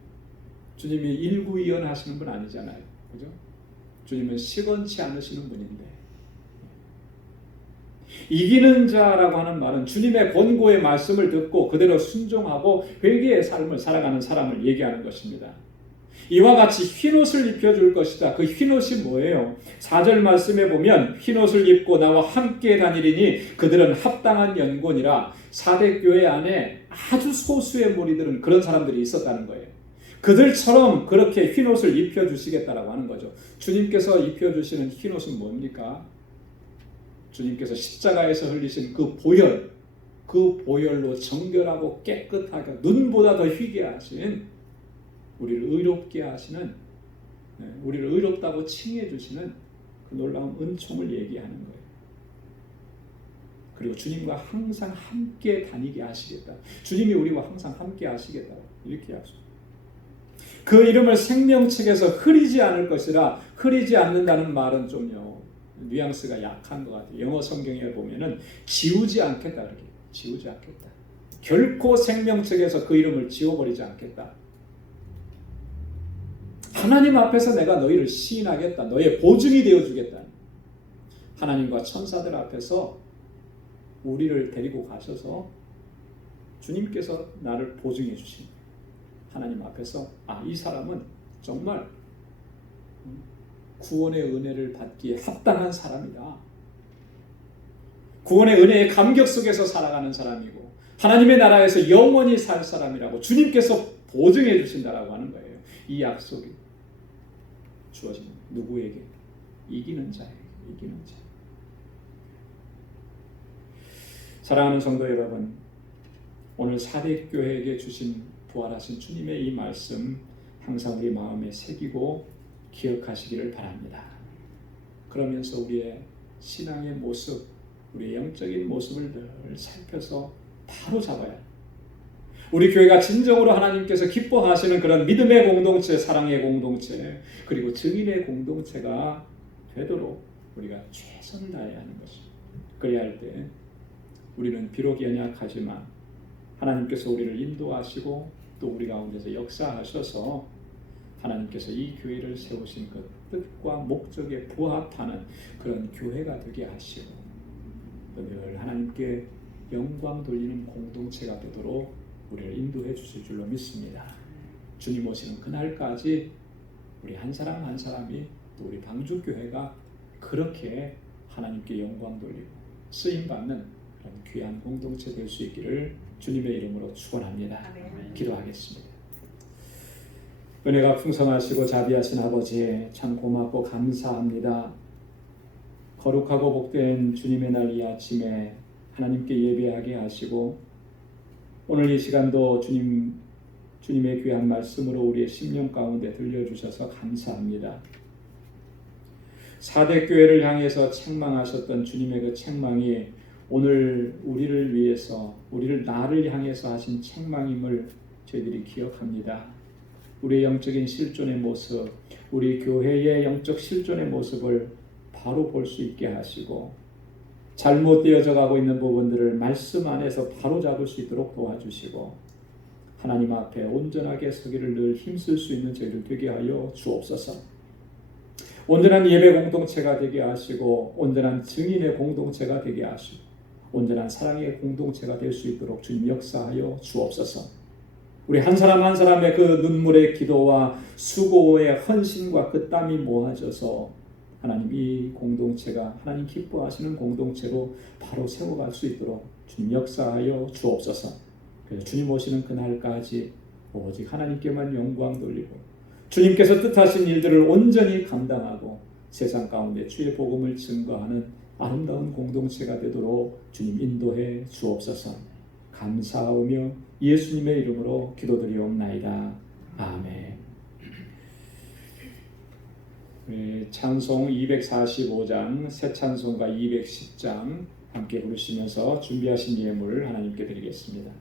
주님이 일구이연 하시는 분 아니잖아요. 그죠? 주님은 시건치 않으시는 분인데 이기는 자라고 하는 말은 주님의 권고의 말씀을 듣고 그대로 순종하고 회개의 삶을 살아가는 사람을 얘기하는 것입니다. 이와 같이 흰옷을 입혀줄 것이다. 그 흰옷이 뭐예요? 4절 말씀에 보면 흰옷을 입고 나와 함께 다니리니 그들은 합당한 연곤이라. 4대 교회 안에 아주 소수의 무리들은 그런 사람들이 있었다는 거예요. 그들처럼 그렇게 흰옷을 입혀주시겠다라고 하는 거죠. 주님께서 입혀주시는 흰옷은 뭡니까? 주님께서 십자가에서 흘리신 그 보혈로 정결하고 깨끗하게 눈보다 더 희게 하신 우리를 의롭게 하시는, 우리를 의롭다고 칭해 주시는 그 놀라운 은총을 얘기하는 거예요. 그리고 주님과 항상 함께 다니게 하시겠다. 주님이 우리와 항상 함께 하시겠다. 이렇게 약속. 그 이름을 생명책에서 흐리지 않을 것이라. 흐리지 않는다는 말은 좀요 뉘앙스가 약한 것 같아요. 영어 성경에 보면은 지우지 않겠다 그렇게. 지우지 않겠다. 결코 생명책에서 그 이름을 지워버리지 않겠다. 하나님 앞에서 내가 너희를 시인하겠다. 너의 보증이 되어주겠다. 하나님과 천사들 앞에서 우리를 데리고 가셔서 주님께서 나를 보증해 주신 하나님 앞에서 이 사람은 정말 구원의 은혜를 받기에 합당한 사람이다. 구원의 은혜의 감격 속에서 살아가는 사람이고 하나님의 나라에서 영원히 살 사람이라고 주님께서 보증해 주신다라고 하는 거예요. 이 약속이 주어진 누구에게? 이기는 자에게. 이기는 자. 사랑하는 성도 여러분, 오늘 4대 교회에게 주신 부활하신 주님의 이 말씀 항상 우리 마음에 새기고 기억하시기를 바랍니다. 그러면서 우리의 신앙의 모습, 우리의 영적인 모습을 늘 살펴서 바로 잡아야 해요. 우리 교회가 진정으로 하나님께서 기뻐하시는 그런 믿음의 공동체, 사랑의 공동체, 그리고 증인의 공동체가 되도록 우리가 최선을 다해야 하는 것입니다. 그래야 할 때 우리는 비록 연약하지만 하나님께서 우리를 인도하시고 또 우리 가운데서 역사하셔서 하나님께서 이 교회를 세우신 그 뜻과 목적에 부합하는 그런 교회가 되게 하시고 늘 하나님께 영광 돌리는 공동체가 되도록 우리를 인도해 주실 줄로 믿습니다. 주님 오시는 그날까지 우리 한 사람 한 사람이 또 우리 방주교회가 그렇게 하나님께 영광 돌리고 쓰임받는 그런 귀한 공동체 될 수 있기를 주님의 이름으로 축원합니다. 기도하겠습니다. 은혜가 풍성하시고 자비하신 아버지 참 고맙고 감사합니다. 거룩하고 복된 주님의 날 이 아침에 하나님께 예배하게 하시고 오늘 이 시간도 주님의 귀한 말씀으로 우리의 심령 가운데 들려주셔서 감사합니다. 4대 교회를 향해서 책망하셨던 주님의 그 책망이 오늘 우리를 위해서 나를 향해서 하신 책망임을 저희들이 기억합니다. 우리의 영적인 실존의 모습, 우리 교회의 영적 실존의 모습을 바로 볼 수 있게 하시고 잘못되어져 가고 있는 부분들을 말씀 안에서 바로 잡을 수 있도록 도와주시고 하나님 앞에 온전하게 서기를 늘 힘쓸 수 있는 저희들 되게 하여 주옵소서. 온전한 예배 공동체가 되게 하시고 온전한 증인의 공동체가 되게 하시고 온전한 사랑의 공동체가 될 수 있도록 주님 역사하여 주옵소서. 우리 한 사람 한 사람의 그 눈물의 기도와 수고의 헌신과 그 땀이 모아져서 하나님 이 공동체가 하나님 기뻐하시는 공동체로 바로 세워갈 수 있도록 주님 역사하여 주옵소서. 그래서 주님 오시는 그날까지 오직 하나님께만 영광 돌리고 주님께서 뜻하신 일들을 온전히 감당하고 세상 가운데 주의 복음을 증거하는 아름다운 공동체가 되도록 주님 인도해 주옵소서. 감사하며 예수님의 이름으로 기도드리옵나이다. 아멘. 찬송 245장, 새 찬송가 210장 함께 부르시면서 준비하신 예물 하나님께 드리겠습니다.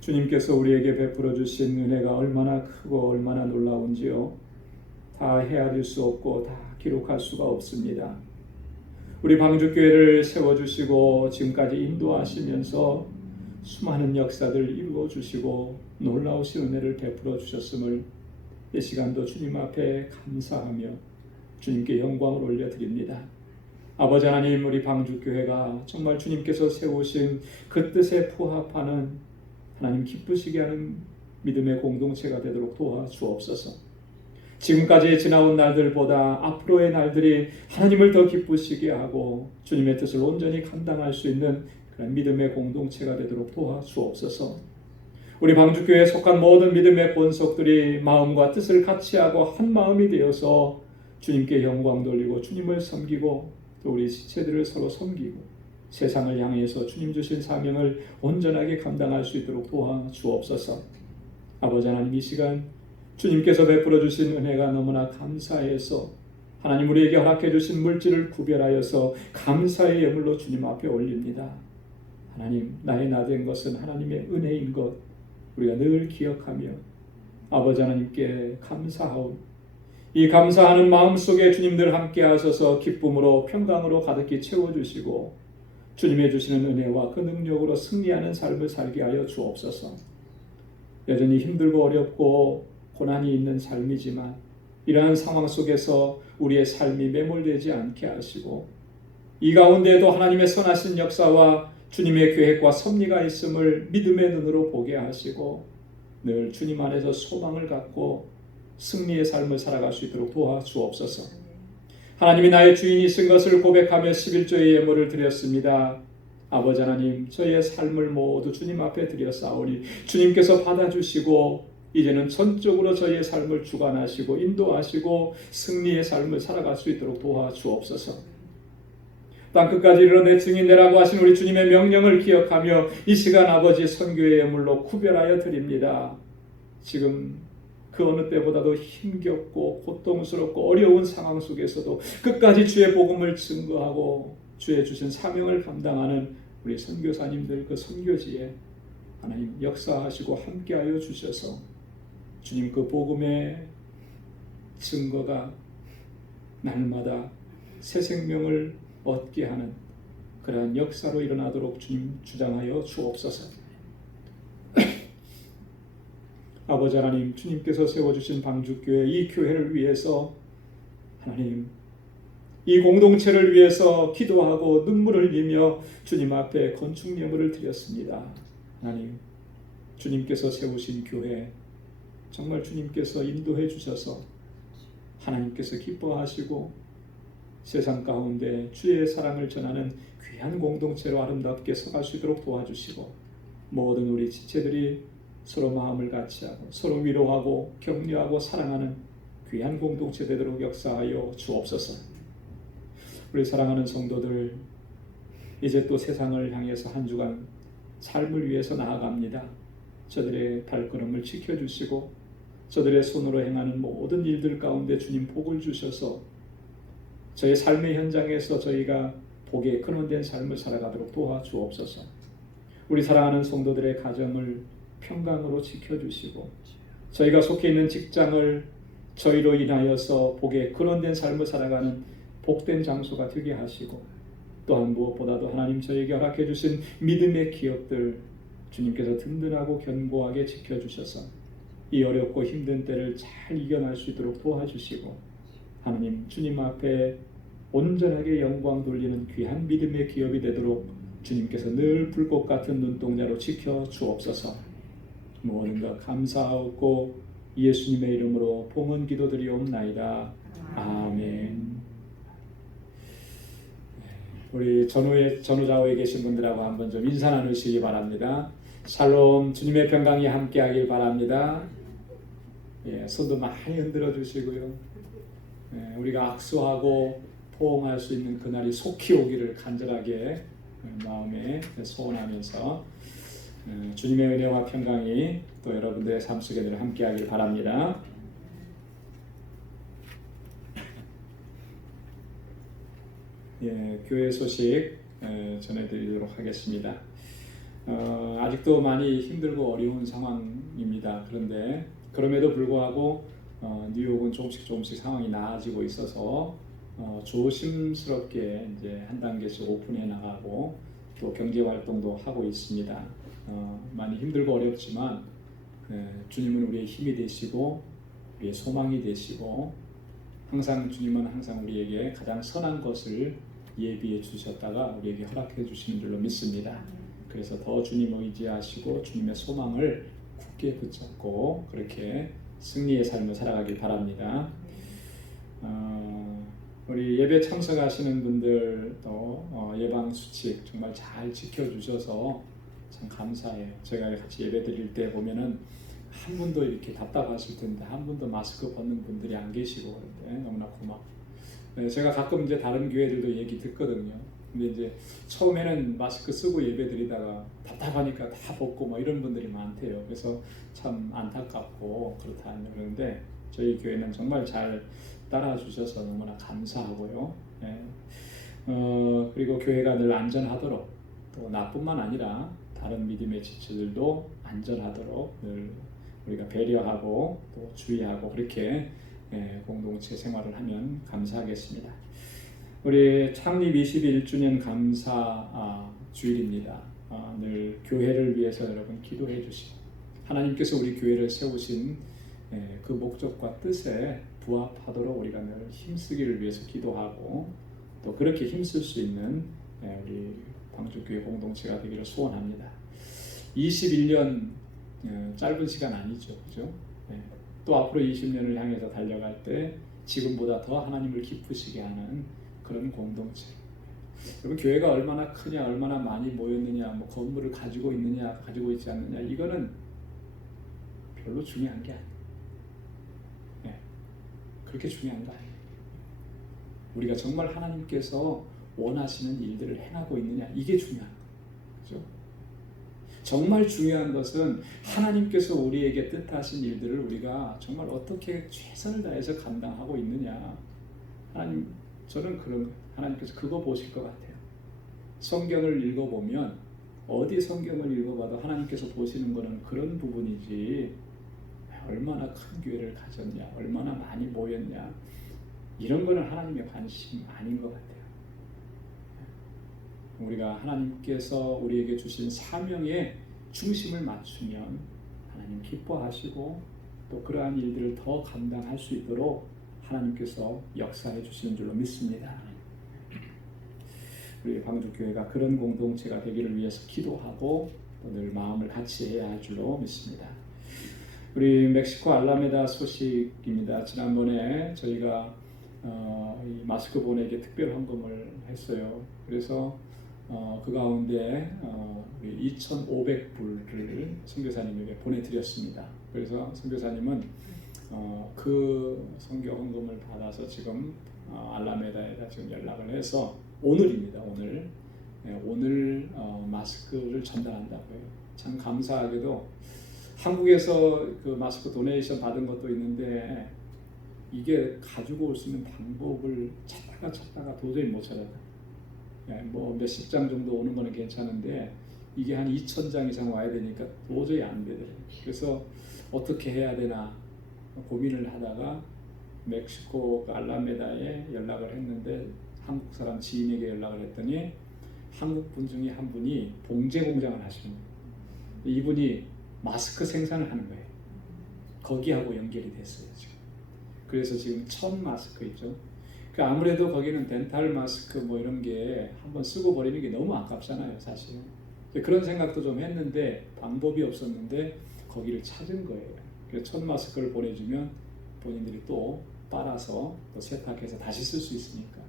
주님께서 우리에게 베풀어 주신 은혜가 얼마나 크고 얼마나 놀라운지요. 다 헤아릴 수 없고 다 기록할 수가 없습니다. 우리 방주교회를 세워주시고 지금까지 인도하시면서 수많은 역사들 이루어주시고 놀라우신 은혜를 베풀어 주셨음을 이 시간도 주님 앞에 감사하며 주님께 영광을 올려드립니다. 아버지 하나님, 우리 방주교회가 정말 주님께서 세우신 그 뜻에 부합하는 하나님 기쁘시게 하는 믿음의 공동체가 되도록 도와주옵소서. 지금까지 지나온 날들보다 앞으로의 날들이 하나님을 더 기쁘시게 하고 주님의 뜻을 온전히 감당할 수 있는 그런 믿음의 공동체가 되도록 도와주옵소서. 우리 방주교회에 속한 모든 믿음의 본속들이 마음과 뜻을 같이하고 한 마음이 되어서 주님께 영광 돌리고 주님을 섬기고 또 우리 지체들을 서로 섬기고 세상을 향해서 주님 주신 사명을 온전하게 감당할 수 있도록 도와주옵소서. 아버지 하나님, 이 시간 주님께서 베풀어 주신 은혜가 너무나 감사해서 하나님 우리에게 허락해 주신 물질을 구별하여서 감사의 예물로 주님 앞에 올립니다. 하나님, 나의 나된 것은 하나님의 은혜인 것 우리가 늘 기억하며 아버지 하나님께 감사하오. 이 감사하는 마음 속에 주님들 함께 하셔서 기쁨으로 평강으로 가득히 채워주시고 주님의 주시는 은혜와 그 능력으로 승리하는 삶을 살게 하여 주옵소서. 여전히 힘들고 어렵고 고난이 있는 삶이지만 이러한 상황 속에서 우리의 삶이 매몰되지 않게 하시고 이 가운데에도 하나님의 선하신 역사와 주님의 계획과 섭리가 있음을 믿음의 눈으로 보게 하시고 늘 주님 안에서 소망을 갖고 승리의 삶을 살아갈 수 있도록 도와주옵소서. 하나님이 나의 주인이신 것을 고백하며 11조의 예물을 드렸습니다. 아버지 하나님, 저희의 삶을 모두 주님 앞에 드렸사오니 주님께서 받아주시고 이제는 전적으로 저희의 삶을 주관하시고 인도하시고 승리의 삶을 살아갈 수 있도록 도와주옵소서. 땅끝까지 이르러 내 증인되라고 하신 우리 주님의 명령을 기억하며 이 시간 아버지 선교의 예물로 구별하여 드립니다. 지금 그 어느 때보다도 힘겹고 고통스럽고 어려운 상황 속에서도 끝까지 주의 복음을 증거하고 주의 주신 사명을 감당하는 우리 선교사님들 그 선교지에 하나님 역사하시고 함께하여 주셔서 주님 그 복음의 증거가 날마다 새 생명을 얻게 하는 그러한 역사로 일어나도록 주님 주장하여 주옵소서. 아버지 하나님, 주님께서 세워주신 방주교회 이 교회를 위해서 하나님 이 공동체를 위해서 기도하고 눈물을 흘리며 주님 앞에 건축 예물을 드렸습니다. 하나님, 주님께서 세우신 교회 정말 주님께서 인도해 주셔서 하나님께서 기뻐하시고 세상 가운데 주의 사랑을 전하는 귀한 공동체로 아름답게 서갈 수 있도록 도와주시고 모든 우리 지체들이 서로 마음을 같이하고 서로 위로하고 격려하고 사랑하는 귀한 공동체 되도록 역사하여 주옵소서. 우리 사랑하는 성도들, 이제 또 세상을 향해서 한 주간 삶을 위해서 나아갑니다. 저들의 발걸음을 지켜주시고 저들의 손으로 행하는 모든 일들 가운데 주님 복을 주셔서 저희 삶의 현장에서 저희가 복에 근원된 삶을 살아가도록 도와주옵소서. 우리 사랑하는 성도들의 가정을 평강으로 지켜주시고 저희가 속해 있는 직장을 저희로 인하여서 복에 근원된 삶을 살아가는 복된 장소가 되게 하시고 또한 무엇보다도 하나님 저희에게 허락해 주신 믿음의 기업들 주님께서 든든하고 견고하게 지켜주셔서 이 어렵고 힘든 때를 잘 이겨낼 수 있도록 도와주시고 하나님 주님 앞에 온전하게 영광 돌리는 귀한 믿음의 기업이 되도록 주님께서 늘 불꽃 같은 눈동자로 지켜 주옵소서. 모든 것 감사하고 예수님의 이름으로 봉헌 기도드리옵나이다. 아멘. 우리 전후좌우에 계신 분들하고 한번 좀 인사 나누시기 바랍니다. 샬롬, 주님의 평강이 함께하길 바랍니다. 손도 많이 흔들어 주시고요. 우리가 악수하고 포옹할 수 있는 그날이 속히 오기를 간절하게 마음에 소원하면서 주님의 은혜와 평강이 또 여러분들의 삶 속에 늘 함께하길 바랍니다. 교회 소식 전해드리도록 하겠습니다. 아직도 많이 힘들고 어려운 상황입니다. 그런데 그럼에도 불구하고 뉴욕은 조금씩 상황이 나아지고 있어서 조심스럽게 이제 한 단계씩 오픈해 나가고 또 경제 활동도 하고 있습니다. 많이 힘들고 어렵지만 주님은 우리의 힘이 되시고 우리의 소망이 되시고 항상 주님은 항상 우리에게 가장 선한 것을 예비해 주셨다가 우리에게 허락해 주시는 줄로 믿습니다. 그래서 더 주님을 의지하시고 주님의 소망을 굳게 붙잡고 그렇게 승리의 삶을 살아가길 바랍니다. 우리 예배 참석하시는 분들도 예방 수칙 정말 잘 지켜주셔서 참 감사해요. 제가 같이 예배 드릴 때 보면은 한 분도 이렇게 답답하실 텐데 한 분도 마스크 벗는 분들이 안 계시고 그런데 너무나 고맙고, 제가 가끔 이제 다른 교회들도 얘기 듣거든요. 근데 이제 처음에는 마스크 쓰고 예배 드리다가 답답하니까 다 벗고 뭐 이런 분들이 많대요. 그래서 참 안타깝고 그렇다 그러는데 저희 교회는 정말 잘 따라 주셔서 너무나 감사하고요. 그리고 교회가 늘 안전하도록, 또 나뿐만 아니라 다른 믿음의 지체들도 안전하도록 늘 우리가 배려하고 또 주의하고 그렇게 공동체 생활을 하면 감사하겠습니다. 우리 창립 21주년 감사 주일입니다. 늘 교회를 위해서 여러분 기도해 주시고 하나님께서 우리 교회를 세우신 그 목적과 뜻에 부합하도록 우리가 늘 힘쓰기를 위해서 기도하고 또 그렇게 힘쓸 수 있는 우리 광주교회 공동체가 되기를 소원합니다. 21년 짧은 시간 아니죠, 그죠? 또 앞으로 20년을 향해서 달려갈 때 지금보다 더 하나님을 기쁘시게 하는 그런 공동체. 여러분 교회가 얼마나 크냐, 얼마나 많이 모였느냐, 뭐 건물을 가지고 있느냐, 가지고 있지 않느냐, 이거는 별로 중요한 게 아니에요. 그렇게 중요한 거 아니에요. 우리가 정말 하나님께서 원하시는 일들을 행하고 있느냐, 이게 중요한 거예요. 그죠? 정말 중요한 것은 하나님께서 우리에게 뜻하신 일들을 우리가 정말 어떻게 최선을 다해서 감당하고 있느냐. 하나님, 저는 그런 하나님께서 그거 보실 것 같아요. 성경을 읽어보면 어디 성경을 읽어봐도 하나님께서 보시는 거는 그런 부분이지 얼마나 큰 교회를 가졌냐, 얼마나 많이 모였냐, 이런 거는 하나님의 관심 아닌 것 같아요. 우리가 하나님께서 우리에게 주신 사명에 중심을 맞추면 하나님 기뻐하시고 또 그러한 일들을 더 감당할 수 있도록 하나님께서 역사해 주시는 줄로 믿습니다. 우리 광주교회가 그런 공동체가 되기를 위해서 기도하고 또 늘 마음을 같이 해야 할 줄로 믿습니다. 우리 멕시코 알라메다 소식입니다. 지난번에 저희가 이 마스크 보내기 특별 헌금을 했어요. 그래서 그 가운데 2,500불을 선교사님에게 보내드렸습니다. 그래서 선교사님은 그 선교 헌금을 받아서 지금 알라메다에다 지금 연락을 해서 오늘입니다. 오늘 마스크를 전달한다고요. 참 감사하게도 한국에서 그 마스크 도네이션 받은 것도 있는데 이게 가지고 올 수 있는 방법을 찾다가 도저히 못 찾았다. 뭐 몇십 장 정도 오는 거는 괜찮은데 이게 한 2,000장 이상 와야 되니까 도저히 안 되더라고요. 그래서 어떻게 해야 되나 고민을 하다가 멕시코 알라메다에 연락을 했는데 한국 사람 지인에게 연락을 했더니 한국 분 중에 한 분이 봉제 공장을 하시는 거예요. 이분이 마스크 생산을 하는 거예요. 거기하고 연결이 됐어요 지금. 그래서 지금 1,000 마스크 있죠. 아무래도 거기는 덴탈 마스크 뭐 이런 게 한번 쓰고 버리는 게 너무 아깝잖아요 사실. 그런 생각도 좀 했는데 방법이 없었는데 거기를 찾은 거예요. 그래서 1,000 마스크를 보내주면 본인들이 또 빨아서 또 세탁해서 다시 쓸 수 있으니까.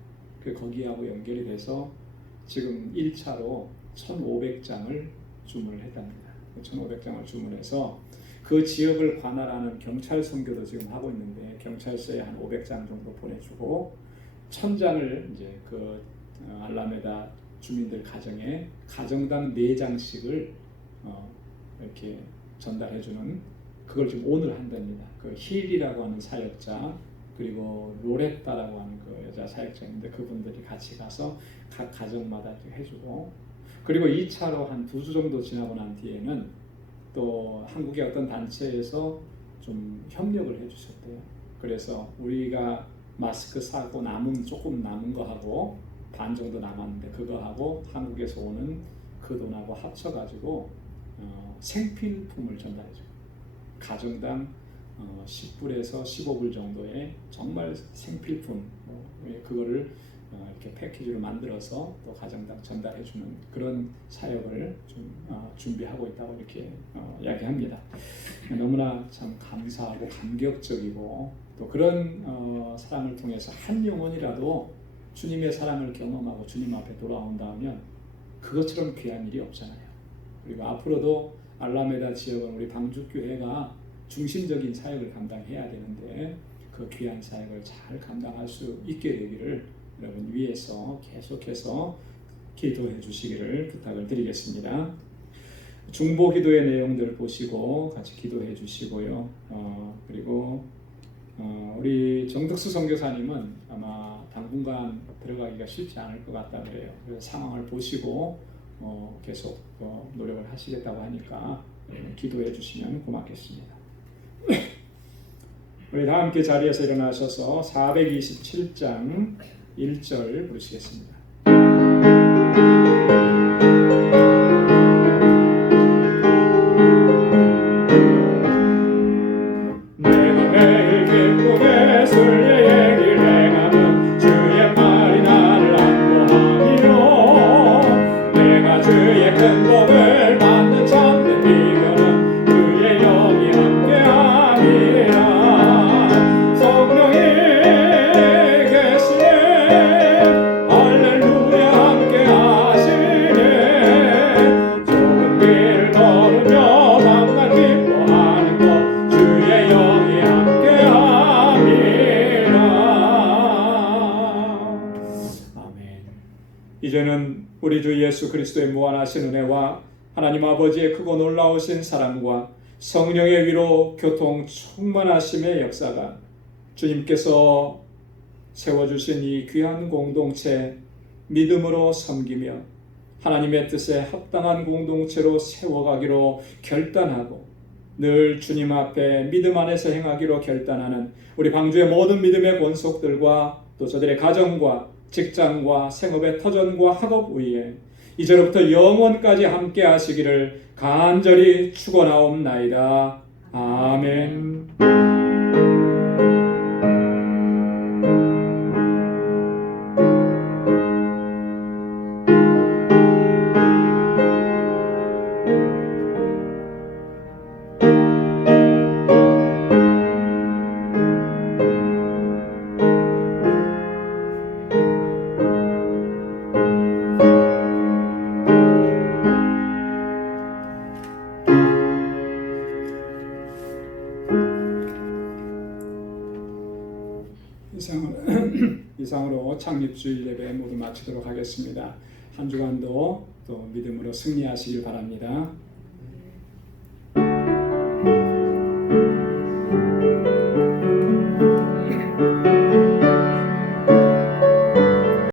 거기하고 연결이 돼서 지금 1차로 1,500장을 주문을 했답니다. 1,500장을 주문해서 그 지역을 관할하는 경찰 선교도 지금 하고 있는데 경찰서에 한 500장 정도 보내주고 1,000장을 이제 그 알라메다 주민들 가정에 가정당 4장씩을 이렇게 전달해주는 그걸 지금 오늘 한답니다. 그 힐이라고 하는 사역자 그리고 로레타라고 하는 그 여자 사역자인데 그분들이 같이 가서 각 가정마다 이렇게 해주고 그리고 2차로 한 2주 정도 지나고 난 뒤에는 또 한국의 어떤 단체에서 좀 협력을 해주셨대요. 그래서 우리가 마스크 사고 조금 남은 거 하고 반 정도 남았는데 그거 하고 한국에서 오는 그 돈하고 합쳐가지고 생필품을 전달해줘요. 가정당 10불에서 15불 정도의 정말 생필품 그거를 이렇게 패키지로 만들어서 또 가정당 전달해주는 그런 사역을 좀 준비하고 있다고 이렇게 이야기합니다. 너무나 참 감사하고 감격적이고 또 그런 사랑을 통해서 한 영혼이라도 주님의 사랑을 경험하고 주님 앞에 돌아온다면 그것처럼 귀한 일이 없잖아요. 그리고 앞으로도 알라메다 지역은 우리 방주교회가 중심적인 사역을 감당해야 되는데 그 귀한 사역을 잘 감당할 수 있게 되기를 여러분 위해서 계속해서 기도해 주시기를 부탁을 드리겠습니다. 중보 기도의 내용들 보시고 같이 기도해 주시고요. 그리고 우리 정덕수 선교사님은 아마 당분간 들어가기가 쉽지 않을 것 같다 그래요. 그래서 상황을 보시고 계속 노력을 하시겠다고 하니까 기도해 주시면 고맙겠습니다. 우리 다 함께 자리에서 일어나셔서 427장 1절 부르시겠습니다. 내가 매일 기쁨의 순례의 길 행하면 주의 팔이 나를 안보하며 내가 주의 큰 복을 받는 참된 비결은 주의 영이 함께함이라. 성령이 계시네 할렐루야 함께하시네. 좋은 길을 걸으며 밤낮 기뻐하는 것 주의 영이 함께함이라. 아멘. 이제는 우리 주 예수 그리스도의 무한하신 은혜와 하나님 아버지의 크고 놀라우신 사랑과 성령의 위로 교통 충만하심의 역사가 주님께서 세워주신 이 귀한 공동체 믿음으로 섬기며 하나님의 뜻에 합당한 공동체로 세워가기로 결단하고 늘 주님 앞에 믿음 안에서 행하기로 결단하는 우리 방주의 모든 믿음의 권속들과 또 저들의 가정과 직장과 생업의 터전과 학업 위에 이제로부터 영원까지 함께 하시기를 간절히 축원하옵나이다. 아멘. 이상으로 창립주일 예배 모두 마치도록 하겠습니다. 한 주간도 또 믿음으로 승리하시길 바랍니다.